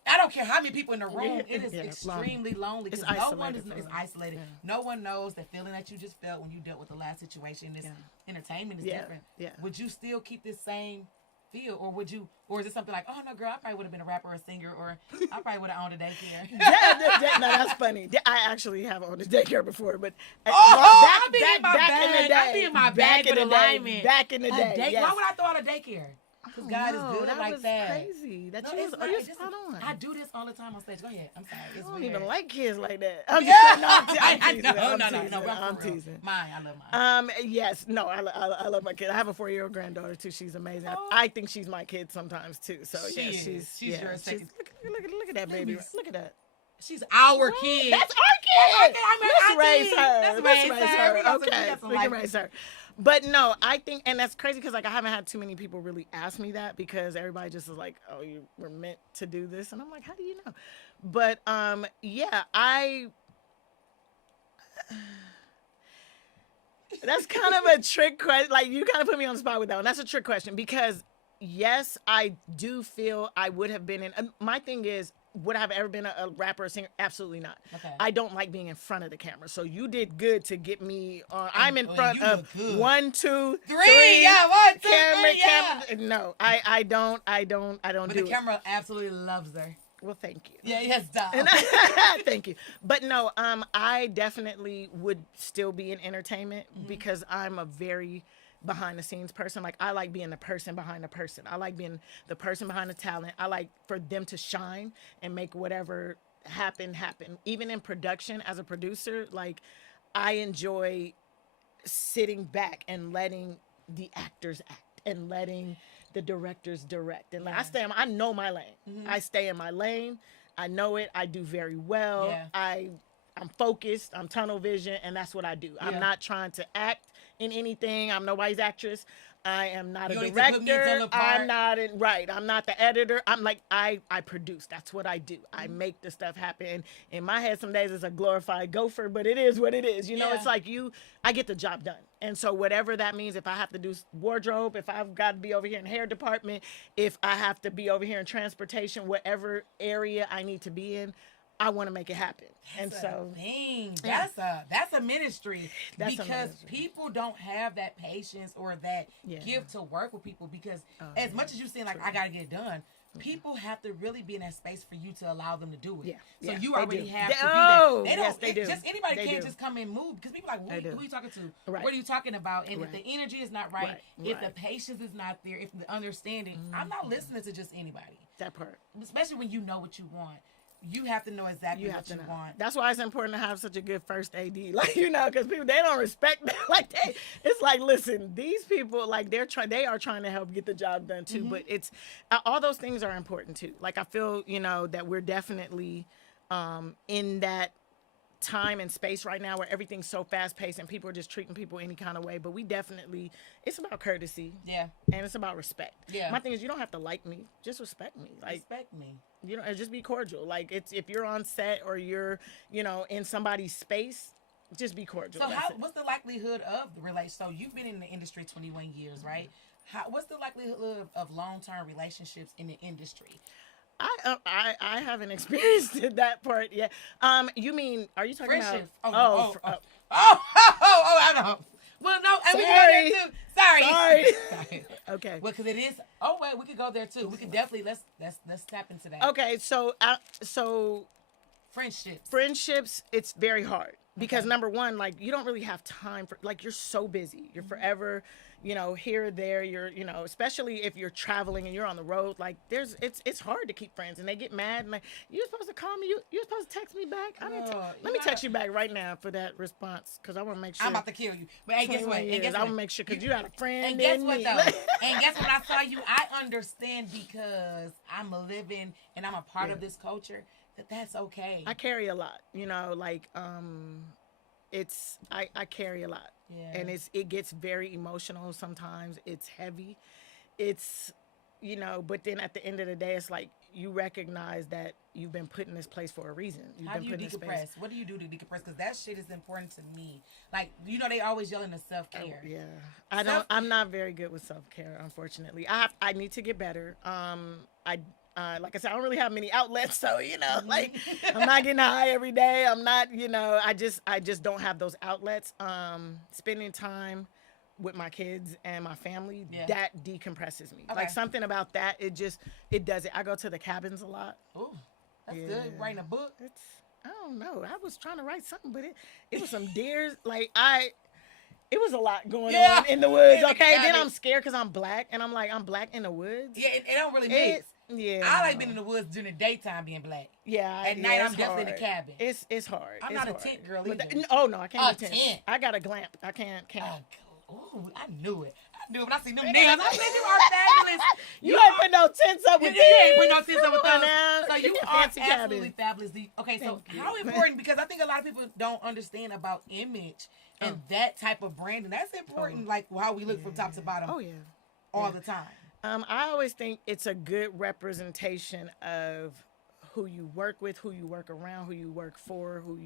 I don't care how many people in the room. It is extremely lonely. It's isolated. It's isolated. No one knows the feeling that you just felt when you dealt with the last situation. This entertainment is different. Yeah. Would you still keep this same feel, or is it something like, oh no, girl, I probably would have been a rapper or a singer, or I probably would have owned a daycare. No, that's funny. I actually have owned a daycare before, but I've been in my bag with alignment. Back in the day. Why would I throw out a daycare? Because God is good like that. Crazy. You're spot on. I do this all the time on stage. Go ahead. I'm sorry. It's I don't weird. even like kids like that. I'm teasing. Mine. I love mine. Yes. No, I love my kid. I have a 4-year-old granddaughter too. She's amazing. I think she's my kid sometimes too. So she's your second. Look at that baby. Look at that. She's our kid. That's our kid. Let's raise her. Okay. We can raise her. But no, I think, and that's crazy because like I haven't had too many people really ask me that because everybody just is like, oh, you were meant to do this, and I'm like, how do you know? But that's kind of a trick question. Like, you kind of put me on the spot with that one. That's a trick question because yes, I do feel I would have been in. My thing is, would I have ever been a rapper or singer? Absolutely not. Okay. I don't like being in front of the camera. So you did good to get me on. And- I'm in and front you of look good. 1, 2, Three, 3. yeah, 1, 2, Camera, 3, yeah. camera. No, I don't But do the it. camera absolutely loves her. Well, thank you. Yeah, yes, dog. Thank you. But no, I definitely would still be in entertainment because I'm a very behind the scenes person. Like, I like being the person behind the person. I like being the person behind the talent. I like for them to shine and make whatever happen. Even in production as a producer, like, I enjoy sitting back and letting the actors act and letting the directors direct. And like, I know my lane. I stay in my lane. I know it. I do very well. Yeah. I'm focused. I'm tunnel vision, and that's what I do. I'm not trying to act in anything. I'm nobody's actress. I am not You a don't need to put me in director. the part. I'm not in right. I'm not the editor. I'm like I produce. That's what I do. I make the stuff happen. And in my head, some days it's a glorified gopher, but it is what it is. You know, Yeah. it's like I get the job done. And so whatever that means, if I have to do wardrobe, if I've got to be over here in the hair department, if I have to be over here in transportation, whatever area I need to be in, I want to make it happen. That's and so a thing. That's a ministry. That's a because ministry. people don't have that patience or that gift to work with people. Because as much as you seem like I gotta get it done, people have to really be in that space for you to allow them to do it. Yeah. So you They already do. have They- to be oh, that. They yes, don't. they do. Just anybody They can't do. just come and move because people are like, who are you talking to? Right. What are you talking about? And if Right. the energy is not right, if the Right. patience is not there, if the understanding, I'm not listening to just anybody. that part. Especially when you know what you want. You have to know exactly what you want. That's why it's important to have such a good first AD, like, you know, because people, they don't respect that. Like, it's like, listen, these people, like, they are trying to help get the job done too. But it's all those things are important too. Like, I feel, you know, that we're definitely in that time and space right now where everything's so fast paced and people are just treating people any kind of way. But we definitely, it's about courtesy. Yeah. And it's about respect. Yeah. My thing is, you don't have to like me, just respect me. Like, Respect me. you know, and just be cordial. Like, it's if you're on set or you're, you know, in somebody's space, just be cordial. So That's it. what's the likelihood of the relation? So you've been in the industry 21 years, right? What's the likelihood of long-term relationships in the industry? I haven't experienced that part yet. You mean, are you talking Friendships. about? I know. Well, no, and we can go there too. Sorry. Sorry. Okay. Well, because it is. Oh wait, we could go there too. We could definitely let's tap into that. Okay. So friendships, it's very hard because number one, like, you don't really have time for, like, you're so busy. You're forever, you know, here or there. You're, you know, especially if you're traveling and you're on the road, like, it's hard to keep friends, and they get mad and like, you're supposed to call me, you're supposed to text me back. Let me text you back right now for that response, because I want to make sure. I'm about to kill you. But hey, guess what? I want to make sure, because you got a friend. And guess in what me. though? And guess what? I saw you. I understand because I'm living and I'm a part of this culture. That's okay. I carry a lot, you know, like, I carry a lot. Yeah. And it gets very emotional sometimes. It's heavy. It's, you know, but then at the end of the day, it's like, you recognize that you've been put in this place for a reason. How do you decompress? What do you do to decompress? Because that shit is important to me. Like, you know, they always yelling the self-care. Yeah. I'm not very good with self-care, unfortunately. I need to get better. Like I said, I don't really have many outlets, so, you know, like, I'm not getting high every day. I'm not, you know, I just don't have those outlets. Spending time with my kids and my family, that decompresses me. Okay. Like, something about that, it does it. I go to the cabins a lot. Ooh, that's good. Writing a book. I don't know. I was trying to write something, but it was some deers. Like, it was a lot going on in the woods. Okay, then I'm scared because I'm black, and I'm like, I'm black in the woods. Yeah, it don't really mix. Yeah, I like being in the woods during the daytime being black. Yeah, at night I'm definitely in the cabin. It's hard. I'm not a tent girl either. Oh no, I can't do tent. tent. I got a glamp. I can't. Oh, I knew it. When I see them nails, I said, you are fabulous. You ain't put no tents up with you ain't put no tents up with Come on those. now. So you are Fancy absolutely cabin. fabulous. Okay, so Thank you. how important, because I think a lot of people don't understand about image and that type of branding. That's important, like how we look from top to bottom all the time. I always think it's a good representation of who you work with, who you work around, who you work for, who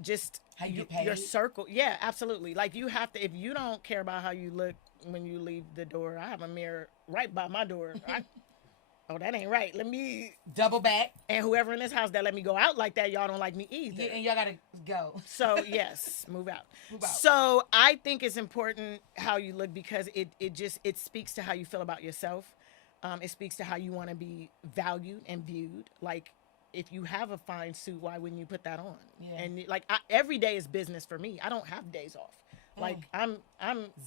just how you get paid. Your circle. Yeah, absolutely. Like you have to, if you don't care about how you look when you leave the door, I have a mirror right by my door. Oh, that ain't right. Let me double back. And whoever in this house that let me go out like that, y'all don't like me either. Yeah, and y'all gotta go. So yes, move out. Move out. So I think it's important how you look because it speaks to how you feel about yourself. It speaks to how you want to be valued and viewed. Like if you have a fine suit, why wouldn't you put that on? Yeah. And every day is business for me. I don't have days off. Like I'm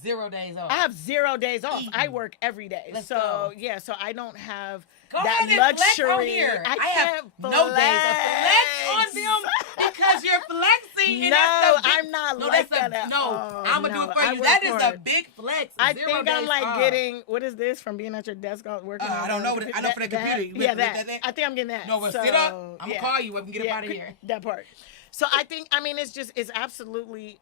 0 days off. I have 0 days off. I work every day. Let's so go. yeah, so I don't have Go that ahead and luxury. flex on here. I have no days of flex on them because you're flexing. And No, that's I'm not like that. I'm gonna do it for you. That is a big flex. I think I'm like getting, what is this from being at your desk working? I don't know. I know for the computer. Yeah, that. I think I'm getting that. No, but sit up. I'm gonna call you up and get up out of here. That part. So I think, it's absolutely,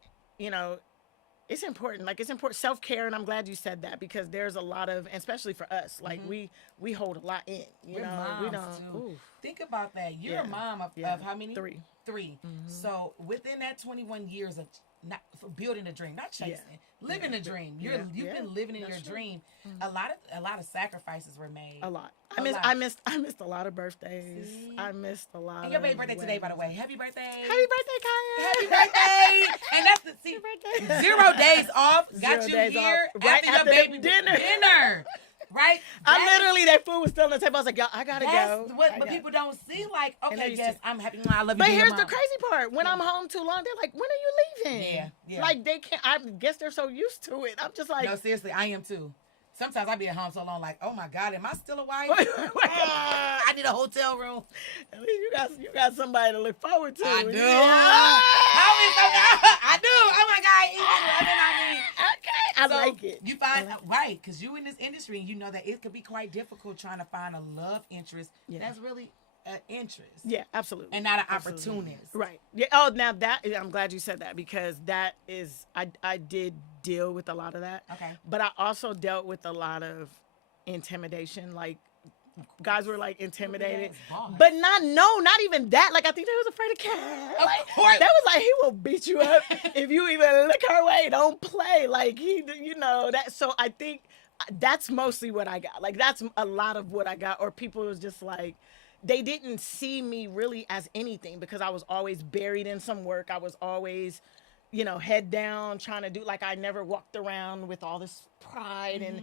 it's important. Like, it's important. Self-care, and I'm glad you said that because there's a lot of, especially for us, like, we hold a lot in. We're moms, we don't. too. Think about that. You're a mom of how many? 3. 3. So within that 21 years of not building a dream, not chasing, living a dream. You've been living in your dream. A lot of sacrifices were made. A lot. I missed a lot of birthdays. See? I missed a lot. And your baby birthday today, by the way. Happy birthday! Happy birthday, Kaya! Happy birthday! And that's the 0 days off. Got you here right after your baby dinner. Right? That food was still on the table. I was like, y'all, I gotta go. But people don't see, like, okay, yes, I'm happy. I love you. But here's the crazy part. When I'm home too long, they're like, when are you leaving? Yeah. Like, they can't, I guess they're so used to it. I'm just like. No, seriously, I am too. Sometimes I be at home so long, like, oh my God, am I still a wife? I need a hotel room. At least you got somebody to look forward to. I do. Yeah. I do. Oh my God. Okay. I like it. You find, right, because you in this industry, you know that it could be quite difficult trying to find a love interest that's really an interest. Yeah, absolutely. And not an opportunist. Right. Yeah. Oh, now I'm glad you said that because that is, I did deal with a lot of that. Okay. But I also dealt with a lot of intimidation. Like, guys were like intimidated. But not even that. Like, I think they was afraid of Cat. Like, that was like, he will beat you up if you even look her way. Don't play. Like, that. So I think that's mostly what I got. Like, that's a lot of what I got. Or people was just like, they didn't see me really as anything because I was always buried in some work. I was always, head down trying to do, like, I never walked around with all this pride. And,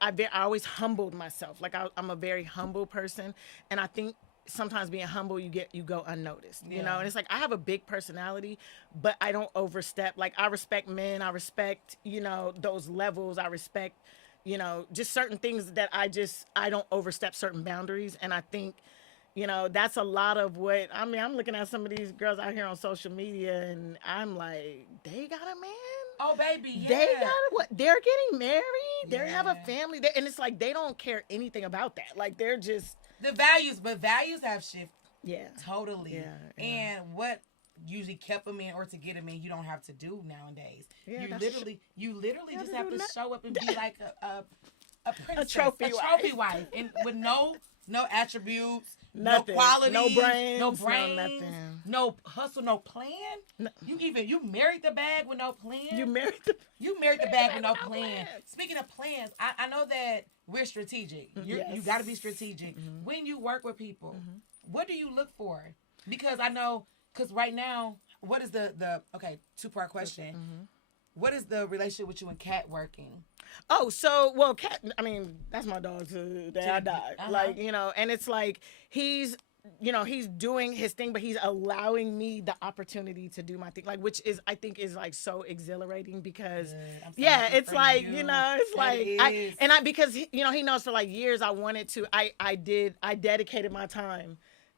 I always humbled myself. Like, I'm a very humble person. And I think sometimes being humble, you go unnoticed, and it's like, I have a big personality, but I don't overstep. Like, I respect men. I respect, those levels. I respect, just certain things that I don't overstep certain boundaries. And I think, that's a lot of what, I'm looking at some of these girls out here on social media and I'm like, they got a man? Oh, baby, yeah. They got what? They're getting married. They have a family. And it's like, they don't care anything about that. Like, they're just. But values have shifted. Yeah. Totally. Yeah. And what usually kept them in or to get them in, you don't have to do nowadays. Yeah, you literally just have to show up and be like a princess. A trophy wife. And with no attributes, nothing. No quality, no brains, nothing. No hustle, no plan. No. You married the bag with no plan. You married the bag with no plan. Speaking of plans, I know that we're strategic. You got to be strategic when you work with people. What do you look for? Because I know, right now, what is the 2-part question? What is the relationship with you and Katt working? Oh, so, Katt, that's my dog too. I died. Like, and it's like, he's doing his thing, but he's allowing me the opportunity to do my thing, like, which is, I think is like so exhilarating because, it's like, it's like, because, he knows for like years I wanted to, I dedicated my time,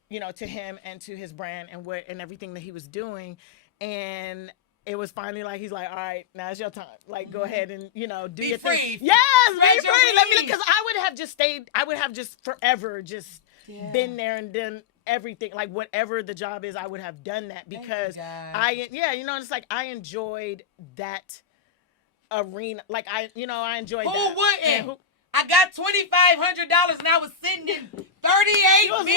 to him and to his brand and everything that he was doing. And it was finally like, he's like, all right, now it's your time. Like, go ahead and, do your thing. Yes, be free. Let me, because I would have just stayed, I would have just forever just been there and done everything. Like, whatever the job is, I would have done that because it's like, I enjoyed that arena. Like, I enjoyed that. Who wouldn't? I got $2,500 and I was sitting in 38 B.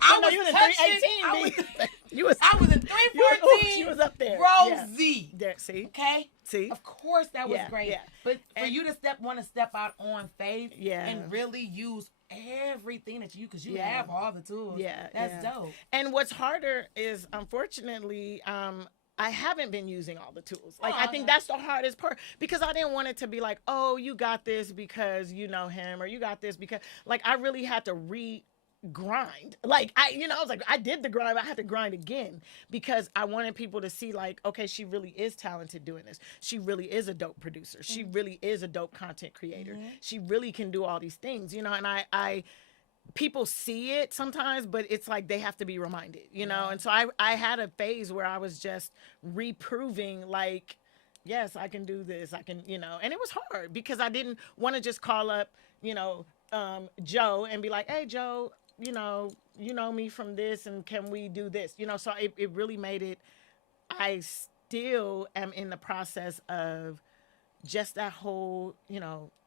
I was in 318 B. I was in 314 Z. There, see? Okay? See? Of course that was great. Yeah. But for you to want to step out on faith Yeah. and really use everything that because you Yeah. have all the tools. Yeah. That's dope. And what's harder is, unfortunately, I haven't been using all the tools. Like, I think that's the hardest part, because I didn't want it to be like, oh, you got this because you know him, or you got this because, like, I really had to grind. Like, I was like, I did the grind, but I had to grind again, because I wanted people to see, like, okay, she really is talented doing this. She really is a dope producer. She really is a dope content creator. She really can do all these things, and I people see it sometimes, but it's like they have to be reminded, and so I had a phase where I was just reproving, like, yes, I can do this, I can, and it was hard, because I didn't want to just call up, Joe and be like, hey, Joe, you know me from this, and can we do this, so it really made it. I still am in the process of just that whole,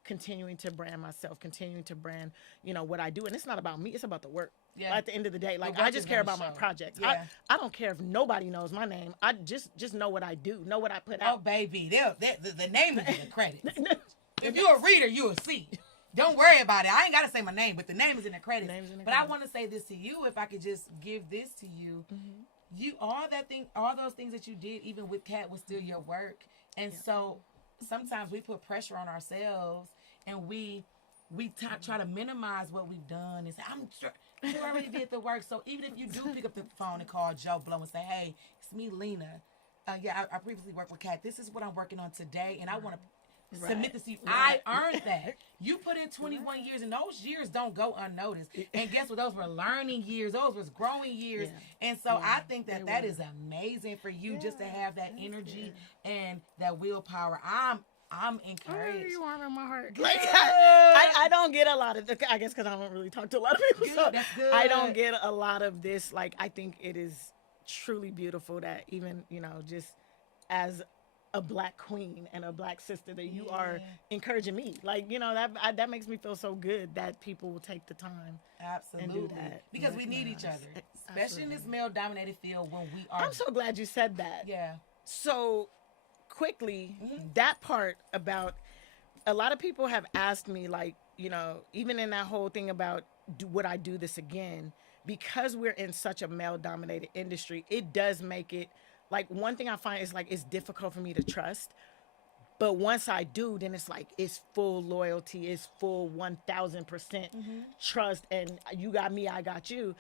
continuing to brand myself, continuing to brand, what I do. And it's not about me, it's about the work. Yeah. At the end of the day, like, I just care about my projects. Yeah. I don't care if nobody knows my name. I just know what I do, know what I put out. Oh, baby, the name is in the credits. If you're a reader, you'll see. Don't worry about it. I ain't got to say my name, but the name is in the credits. But I want to say this to you, if I could just give this to you. You all those things that you did, even with Katt, was still your work. And so sometimes we put pressure on ourselves, and we try to minimize what we've done and say, I'm sure you already did the work. So even if you do pick up the phone and call Joe Blow and say, hey, it's me, Lena. I previously worked with Katt. This is what I'm working on today, and I want to submit this to you. I earned that. You put in 21 years, and those years don't go unnoticed. And guess what? Those were learning years. Those was growing years. And so I think that is amazing for you, just to have that energy and that willpower. I'm encouraged. Oh, you are in my heart. Like, I don't get a lot of, I guess because I don't really talk to a lot of people. Good, so that's good. I don't get a lot of this. Like, I think it is truly beautiful that even, just as a Black queen and a Black sister, that you are encouraging me. Like, that makes me feel so good that people will take the time. Absolutely. And do that. Because we need each other. Especially in this male-dominated field when we are. I'm so glad you said that. Yeah. So quickly, that part about, a lot of people have asked me, like, even in that whole thing about would I do this again, because we're in such a male-dominated industry, it does make it, like, one thing I find is, like, it's difficult for me to trust. But once I do, then it's like, it's full loyalty, it's full 1,000% trust, and you got me, I got you.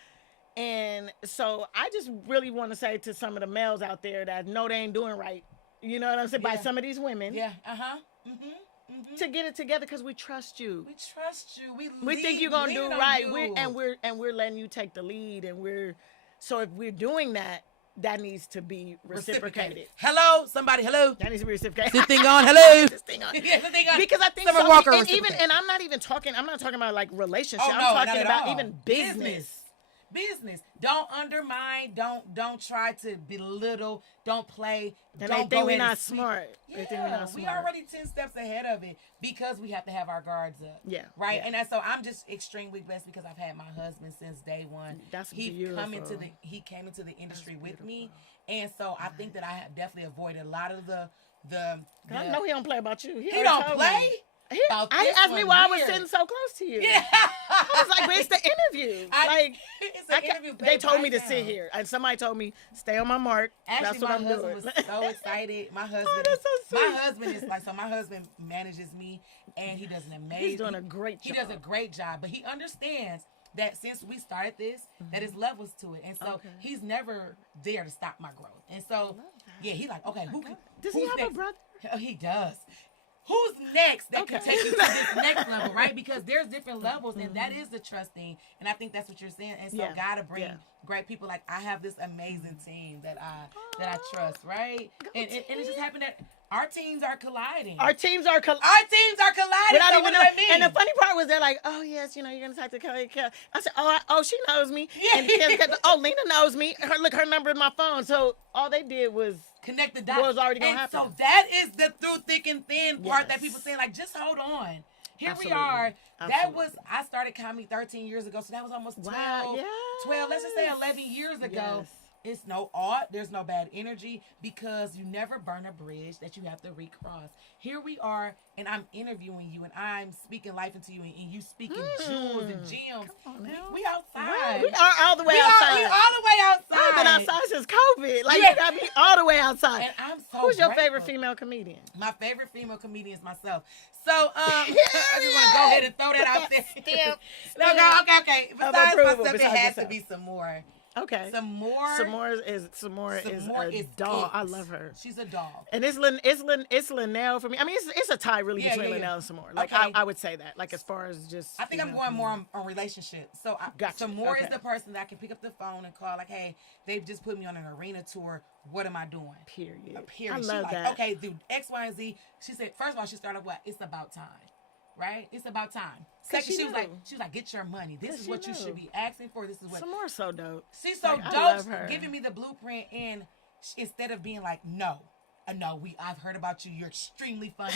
And so I just really want to say to some of the males out there that know they ain't doing right, you know what I'm saying, by some of these women. Yeah, to get it together, because we trust you. We trust you. We think you're gonna do right. We're letting you take the lead, and so if we're doing that, that needs to be reciprocated. Hello, somebody. Hello. That needs to be reciprocated. This thing on. Hello. This thing on. Yeah, this thing on. Because I think Summer Walker, and I'm not talking about like relationship. I'm talking about even business. Business. Don't undermine. Don't try to belittle. Don't play. And don't they think go we're in not smart. Yeah, we already 10 steps ahead of it, because we have to have our guards up. Yeah. Right. Yeah. And so I'm just extremely blessed, because I've had my husband since day one. That's beautiful. He came into the industry with me, and so I think that I have definitely avoided a lot of the. I know he don't play about you. He don't play. I asked me why I was sitting so close to you. Yeah. I was like, but it's the interview. It's an interview. They told me to sit here, and somebody told me, stay on my mark. Actually, that's what my I'm husband doing. was so excited. My husband, that's so sweet. My husband is like, so my husband manages me, and he does an amazing. He's doing a great job. He does a great job, but he understands that since we started this, that there's levels to it, and so he's never there to stop my growth. And so, he's like, okay, does he have next? a brother? Oh, he does. Who's next that can take you to this next level, right? Because there's different levels, and that is the trust thing. And I think that's what you're saying. And so God to bring great people. Like, I have this amazing team that I trust, right? And it just happened that our teams are colliding. Our teams are colliding. Without so even knowing. That mean? And the funny part was they're like, oh yes, you're gonna talk to Kelly. I said, oh, she knows me. Yeah. And Lena knows me. Her number in my phone. So all they did was connect the dots. What was already gonna happen. So that is the through thick and thin part that people saying, like, just hold on. Here we are. I started comedy 13 years ago, so that was almost 12. 12, let's just say 11 years ago. It's no art. There's no bad energy because you never burn a bridge that you have to recross. Here we are, and I'm interviewing you, and I'm speaking life into you, and you speaking jewels and gems. Come on now. We outside. Right. We are all the way outside. We all the way outside. I've been outside since COVID. Like, Yeah. you got me all the way outside. And I'm so Who's your grateful. favorite female comedian? My favorite female comedian is myself. So, I just want to go ahead and throw that out there. Okay. Besides myself, it has to be some more. Okay. Some more is a doll. I love her. She's a doll. And it's Linnell for me. I mean, it's a tie really between Linnell and Samore. Like, okay. I would say that. Like, as far as just. I think I'm going more on relationships. So gotcha. Samore is the person that I can pick up the phone and call. Like, hey, they've just put me on an arena tour. What am I doing? Period. Period. I love She's that. like, okay, do X, Y, and Z. She said, first of all, she started what? It's about time. Right? It's about time. Second, she was like, get your money. This is what you should be asking for. This is what. Samore's so dope. She's so dope, giving me the blueprint, and instead of being like, no, I've heard about you. You're extremely funny.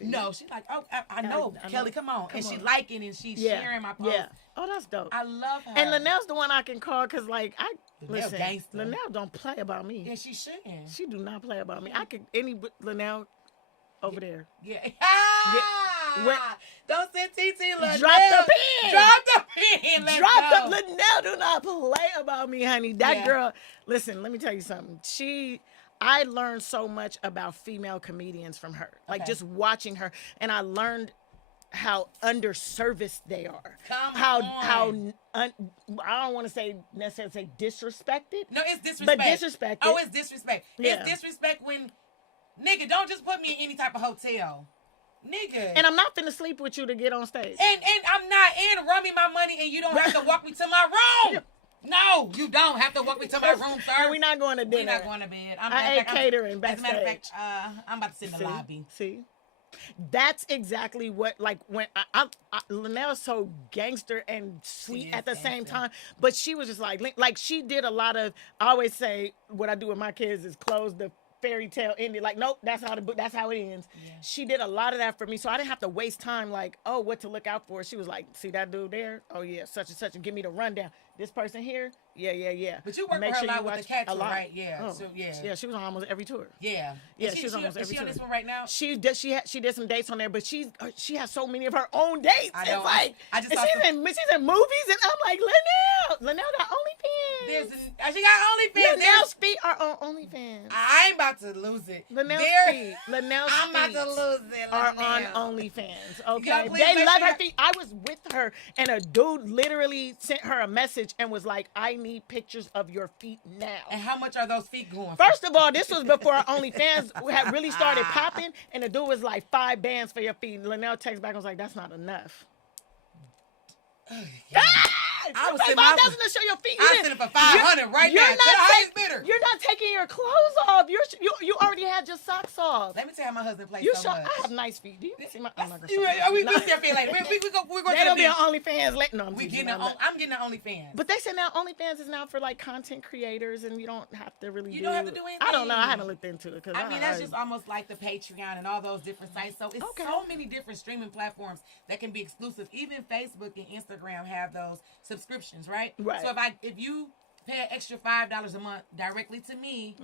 No, she's like, oh, I know, Kelly, come on. And she liking and she's sharing my posts. Yeah. Oh, that's dope. I love her. And Linnell's the one I can call because, like, gangster. Linnell don't play about me. Yeah, she shouldn't. She do not play about me. I could, Linnell over there. Yeah. Don't send TT Linnell. Drop the pen. Drop the pen. Linnell do not play about me, honey. That girl, listen, let me tell you something. I learned so much about female comedians from her. Like, just watching her. And I learned how underserviced they are. How I don't want to necessarily say disrespected. No, it's disrespect. But disrespected. Oh, it's disrespect. Yeah. It's disrespect when, nigga, don't just put me in any type of hotel. Nigga. And I'm not finna sleep with you to get on stage. And I'm not in. Run me my money and you don't have to walk me to my room. No, you don't have to walk me to my room, sir. We're not going to dinner. We're not going to bed. I ate catering backstage. As a matter of fact, I'm about to sit in the lobby. See? That's exactly what, like, when Linnell's so gangster and sweet at the same time, but she was just like she did a lot of, I always say what I do with my kids is close the fairy tale ending. Like, nope, that's how it ends. Yeah. She did a lot of that for me, so I didn't have to waste time like, oh, what to look out for. She was like, see that dude there? Oh yeah, such and such, and give me the rundown. This person here? Yeah. But you work with her a lot with the Katt tour, right? Yeah. Oh. So, yeah. Yeah, she was on almost every tour. Yeah. She was on almost every tour. Is she on this one right now? She did some dates on there, but she has so many of her own dates. I know. She's in movies, and I'm like, Linnell got OnlyFans. She got OnlyFans. Linnell's feet are on OnlyFans. I'm about to lose it. Linnell's feet I'm about to lose it. Are on OnlyFans. Okay, they love her feet. I was with her, and a dude literally sent her a message and was like, I need pictures of your feet now. And how much are those feet going for? First of all, this was before OnlyFans had really started popping, and the dude was like, 5 bands for your feet. Linnell texted back and was like, that's not enough. I was like, $5,000 to show your feet. I sent it for $500 right now. To the highest bidder. You're not taking your clothes off. You already had your socks off. Let me tell you, my husband plays so much. I have nice feet. Do you see my? I'm not gonna we see your feet later. We're going to be on OnlyFans later. No, I'm getting on OnlyFans. But they said now OnlyFans is now for like content creators, and you don't have to really. You don't have to do anything. I don't know. I haven't looked into it that's just almost like the Patreon and all those different sites. So it's so many different streaming platforms that can be exclusive. Even Facebook and Instagram have those subscriptions, right? Right. So if you pay an extra $5 a month directly to me,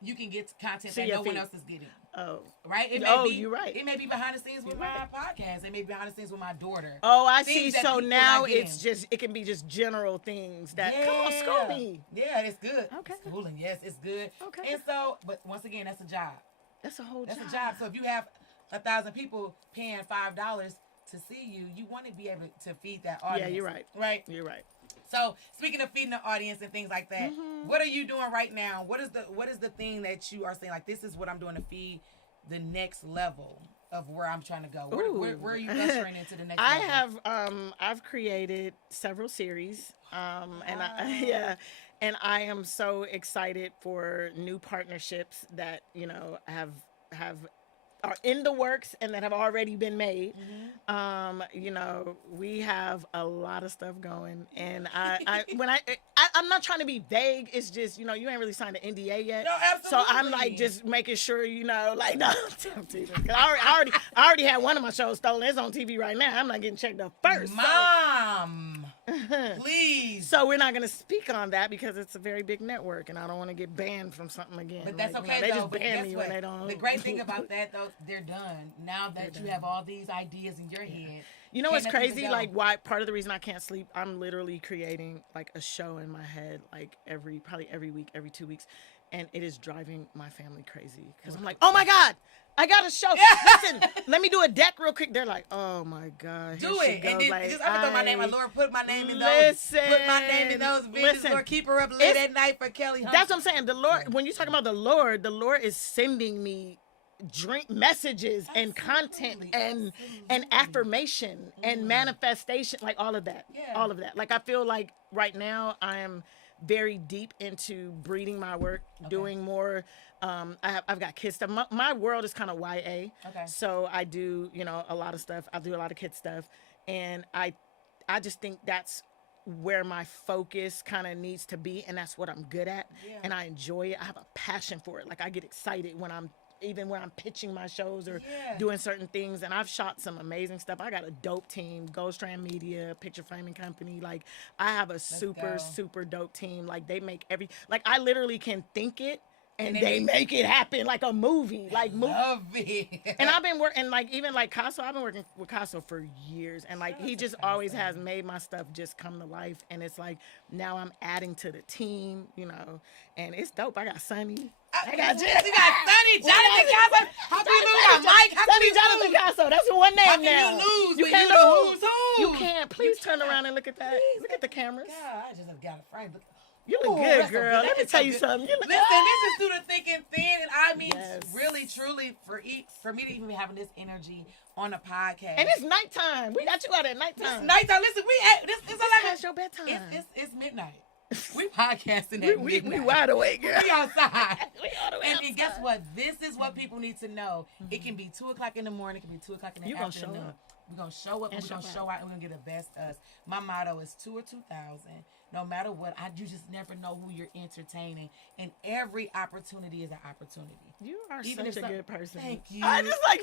you can get content that no one else is getting. Oh, right. You're right. It may be behind the scenes with my podcast. It may be behind the scenes with my daughter. Oh, I see. So now it can be just general things that come on, school me. Yeah, it's good. Okay. Schooling, yes, it's good. Okay. And so, but once again, that's a job. That's a whole job. That's a job. So if you have 1,000 people paying $5 to see you, you want to be able to feed that audience. Yeah, you're right. Right. You're right. So speaking of feeding the audience and things like that, what are you doing right now? What is the thing that you are saying, like, this is what I'm doing to feed the next level of where I'm trying to go? Where are you ushering into the next level? I've created several series. And I am so excited for new partnerships that, are in the works and that have already been made. We have a lot of stuff going, and I'm not trying to be vague. It's just, you ain't really signed an NDA yet. No, absolutely. So I'm like just making sure, no, I'm teasing. I already had one of my shows stolen. It's on TV right now. I'm not getting checked up first. Mom. Please. So we're not going to speak on that because it's a very big network, and I don't want to get banned from something again. But that's okay, they though. just But ban guess me what? when they don't. The great thing about that, though, they're done. Now that you have all these ideas in your head. You know what's crazy? Go. Like, why part of the reason I can't sleep, I'm literally creating like a show in my head, like probably every week, every 2 weeks, and it is driving my family crazy because I'm like, oh my God, I got a show. Listen, let me do a deck real quick. They're like, oh my God, do it. And then like, just I'm gonna throw my name. My Lord, put my name in those. Listen, put my name in those videos. Lord, keep her up late at night for Kelly Hunt. That's what I'm saying. The Lord, when you're talking about the Lord is sending me messages and content and affirmation and manifestation, like all of that. All of that. Like, I feel like right now I am very deep into breeding my work, doing more. I've got kids stuff. My world is kind of YA. So I do, a lot of stuff. I do a lot of kids stuff, and I just think that's where my focus kind of needs to be, and that's what I'm good at, and I enjoy it. I have a passion for it. Like, I get excited when I'm pitching my shows or doing certain things. And I've shot some amazing stuff. I got a dope team, Gold Strand Media, picture framing company. Like, I have a super dope team. Like, they make like, I literally can think it and they make it happen like a movie. Like, love it. And I've been working, like, even like Casso, I've been working with Casso for years, and like, he just always has made my stuff just come to life. And it's like, now I'm adding to the team, and it's dope. I got Sonny. I got Sonny, Jonathan Casso. How can you lose my Mike? How can you Jonathan Casso. That's one name how now. Can you lose? You can't lose. You can't. Please turn around and look at that. Look at the cameras. God, I just have got a frame. You look good, girl. Let me tell you something. Listen, this is through the thick and thin, and I mean, really, truly, for me to even be having this energy on a podcast. And it's nighttime. We got you out at nighttime. It's nighttime. Listen, it's past your bedtime. It's midnight. We podcasting at midnight. We wide awake, girl. We outside. We all the way outside. And guess what? This is what people need to know. It can be 2:00 in the morning. It can be 2:00 in the afternoon. We're going to show up, and we're going to show out, and we're going to get the best us. My motto is 2 or 2,000. No matter what, you just never know who you're entertaining. And every opportunity is an opportunity. You are such a good person. Thank you. I just like,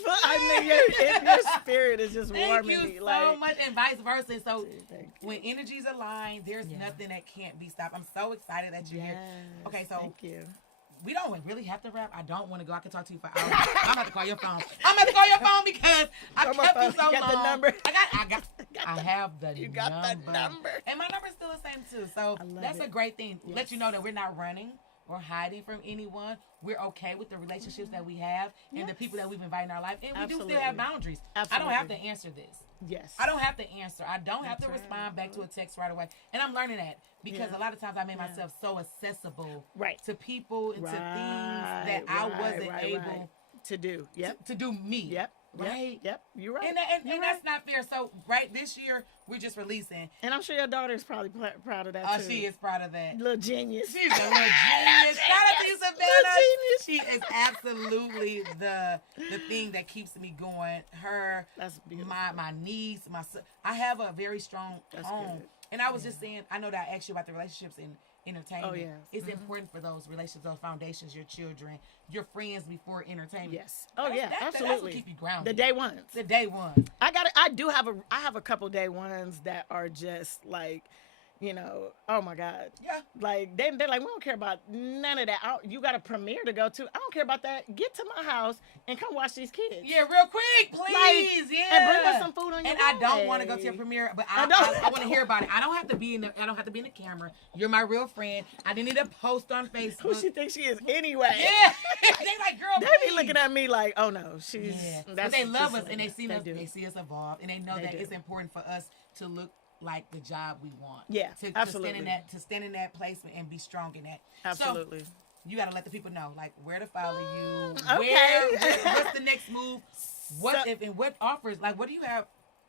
your spirit is just warming me. Thank you so much, and vice versa. So when energies align, there's nothing that can't be stopped. I'm so excited that you're here. Okay, so thank you. We don't really have to wrap. I don't want to go. I can talk to you for hours. I'm going to call your phone. I'm going to call your phone because I kept you so long. You got the number. I have the number. You got the number. And my number's still the same, too. So that's a great thing. Yes. Let you know that we're not running or hiding from anyone. We're okay with the relationships that we have and the people that we've invited in our life. And we do still have boundaries. Absolutely. I don't have to answer this. Yes. I don't have to answer. I don't have to respond back to a text right away. And I'm learning that because a lot of times I made myself so accessible to people and to things that I wasn't able to do. Yep. To do me. Yep. Right? Yep. You're right. And that's not fair. So, this year, we're just releasing. And I'm sure your daughter is probably proud of that, too. Oh, she is proud of that. Little genius. She's a little genius. Shout out to you, Savannah. She is absolutely the thing that keeps me going. Her, that's beautiful. My niece, my son. I have a very strong home. Good. And I was just saying, I know that I asked you about the relationships and entertainment. Oh, yeah. It's important for those relationships, those foundations, your children, your friends before entertainment. Yes. Oh, yeah, absolutely. That's what keep you grounded. The day ones. The day ones. I have a couple day ones that are just like, oh my God. Yeah. Like, they're like, we don't care about none of that. You got a premiere to go to. I don't care about that. Get to my house and come watch these kids. Yeah, real quick, please. And bring us some food on your And I don't want to go to your premiere, but I want to hear about it. I don't have to be in the camera. You're my real friend. I didn't need a post on Facebook. Who she thinks she is anyway? Yeah. They like, girl, they be looking at me like, oh no, she's. Yeah. But they love us and they see us. They see us evolve and they know that it's important for us to look like the job we want. Yeah, absolutely. To stand in that placement and be strong in that. Absolutely. So, you got to let the people know, like, where to follow you. Okay. What's the next move? What offers? Like, what do you have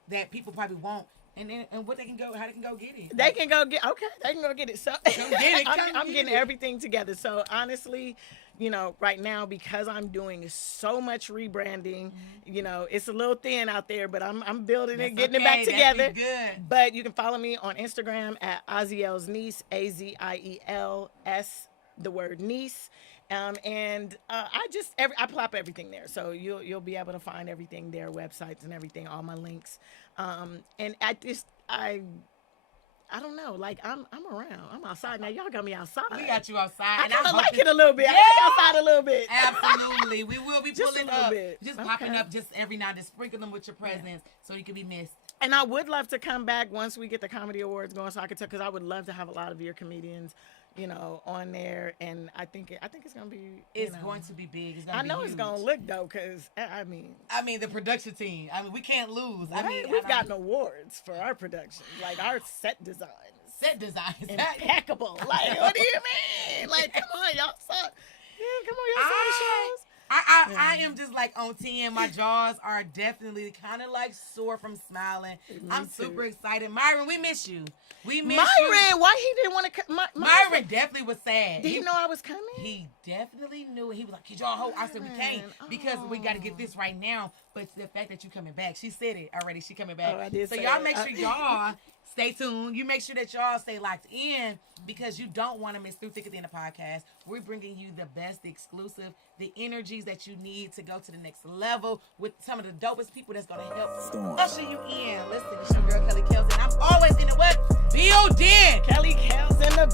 that people probably want? And what they can go, how they can go get it. They can go get it. So I'm getting everything together. So honestly, right now, because I'm doing so much rebranding, it's a little thin out there, but I'm building it, getting it back together. Good. But you can follow me on Instagram at Aziel's Niece, AZIELS, the word niece. And I plop everything there, so you'll be able to find everything there, websites and everything, all my links. And I I don't know. Like I'm around. I'm outside now. Y'all got me outside. We got you outside. I and kind of I'm like hoping- it a little bit. Yeah. I like outside a little bit. Absolutely. We will be Just a pulling little up. bit. Just Okay. popping up just every now and then. Sprinkle them with your presence so you can be missed. And I would love to come back once we get the comedy awards going, so I could tell, because I would love to have a lot of your comedians, you know, on there. And I think it's gonna be. It's going to be big. It's gonna I be know huge. it's gonna look though, because I mean, the production team. I mean, we can't lose. I right? mean, We've gotten awards for our production, like our set designs. set designs. Impeccable. Like, what do you mean? Like, come on, y'all saw. Yeah, come on, y'all saw the shows. I am just like on 10. My jaws are definitely kind of like sore from smiling. I'm super excited. Myron, we miss you. We miss you. Myron, why he didn't want to come? Myron definitely was sad. Did he know I was coming? He definitely knew it. He was like, "Could y'all hold?" I said, "We can't because we got to get this right now." But the fact that you coming back, she said it already. She coming back. Oh, I did so say y'all it. make sure y'all stay tuned. You make sure that y'all stay locked in because you don't want to miss Through Thick and Thin the podcast. We're bringing you the best, the exclusive, the energies that you need to go to the next level with some of the dopest people that's going to help usher you in. Listen, it's your girl Kelly Kells, and I'm always in the what? Building. Kelly Kells in the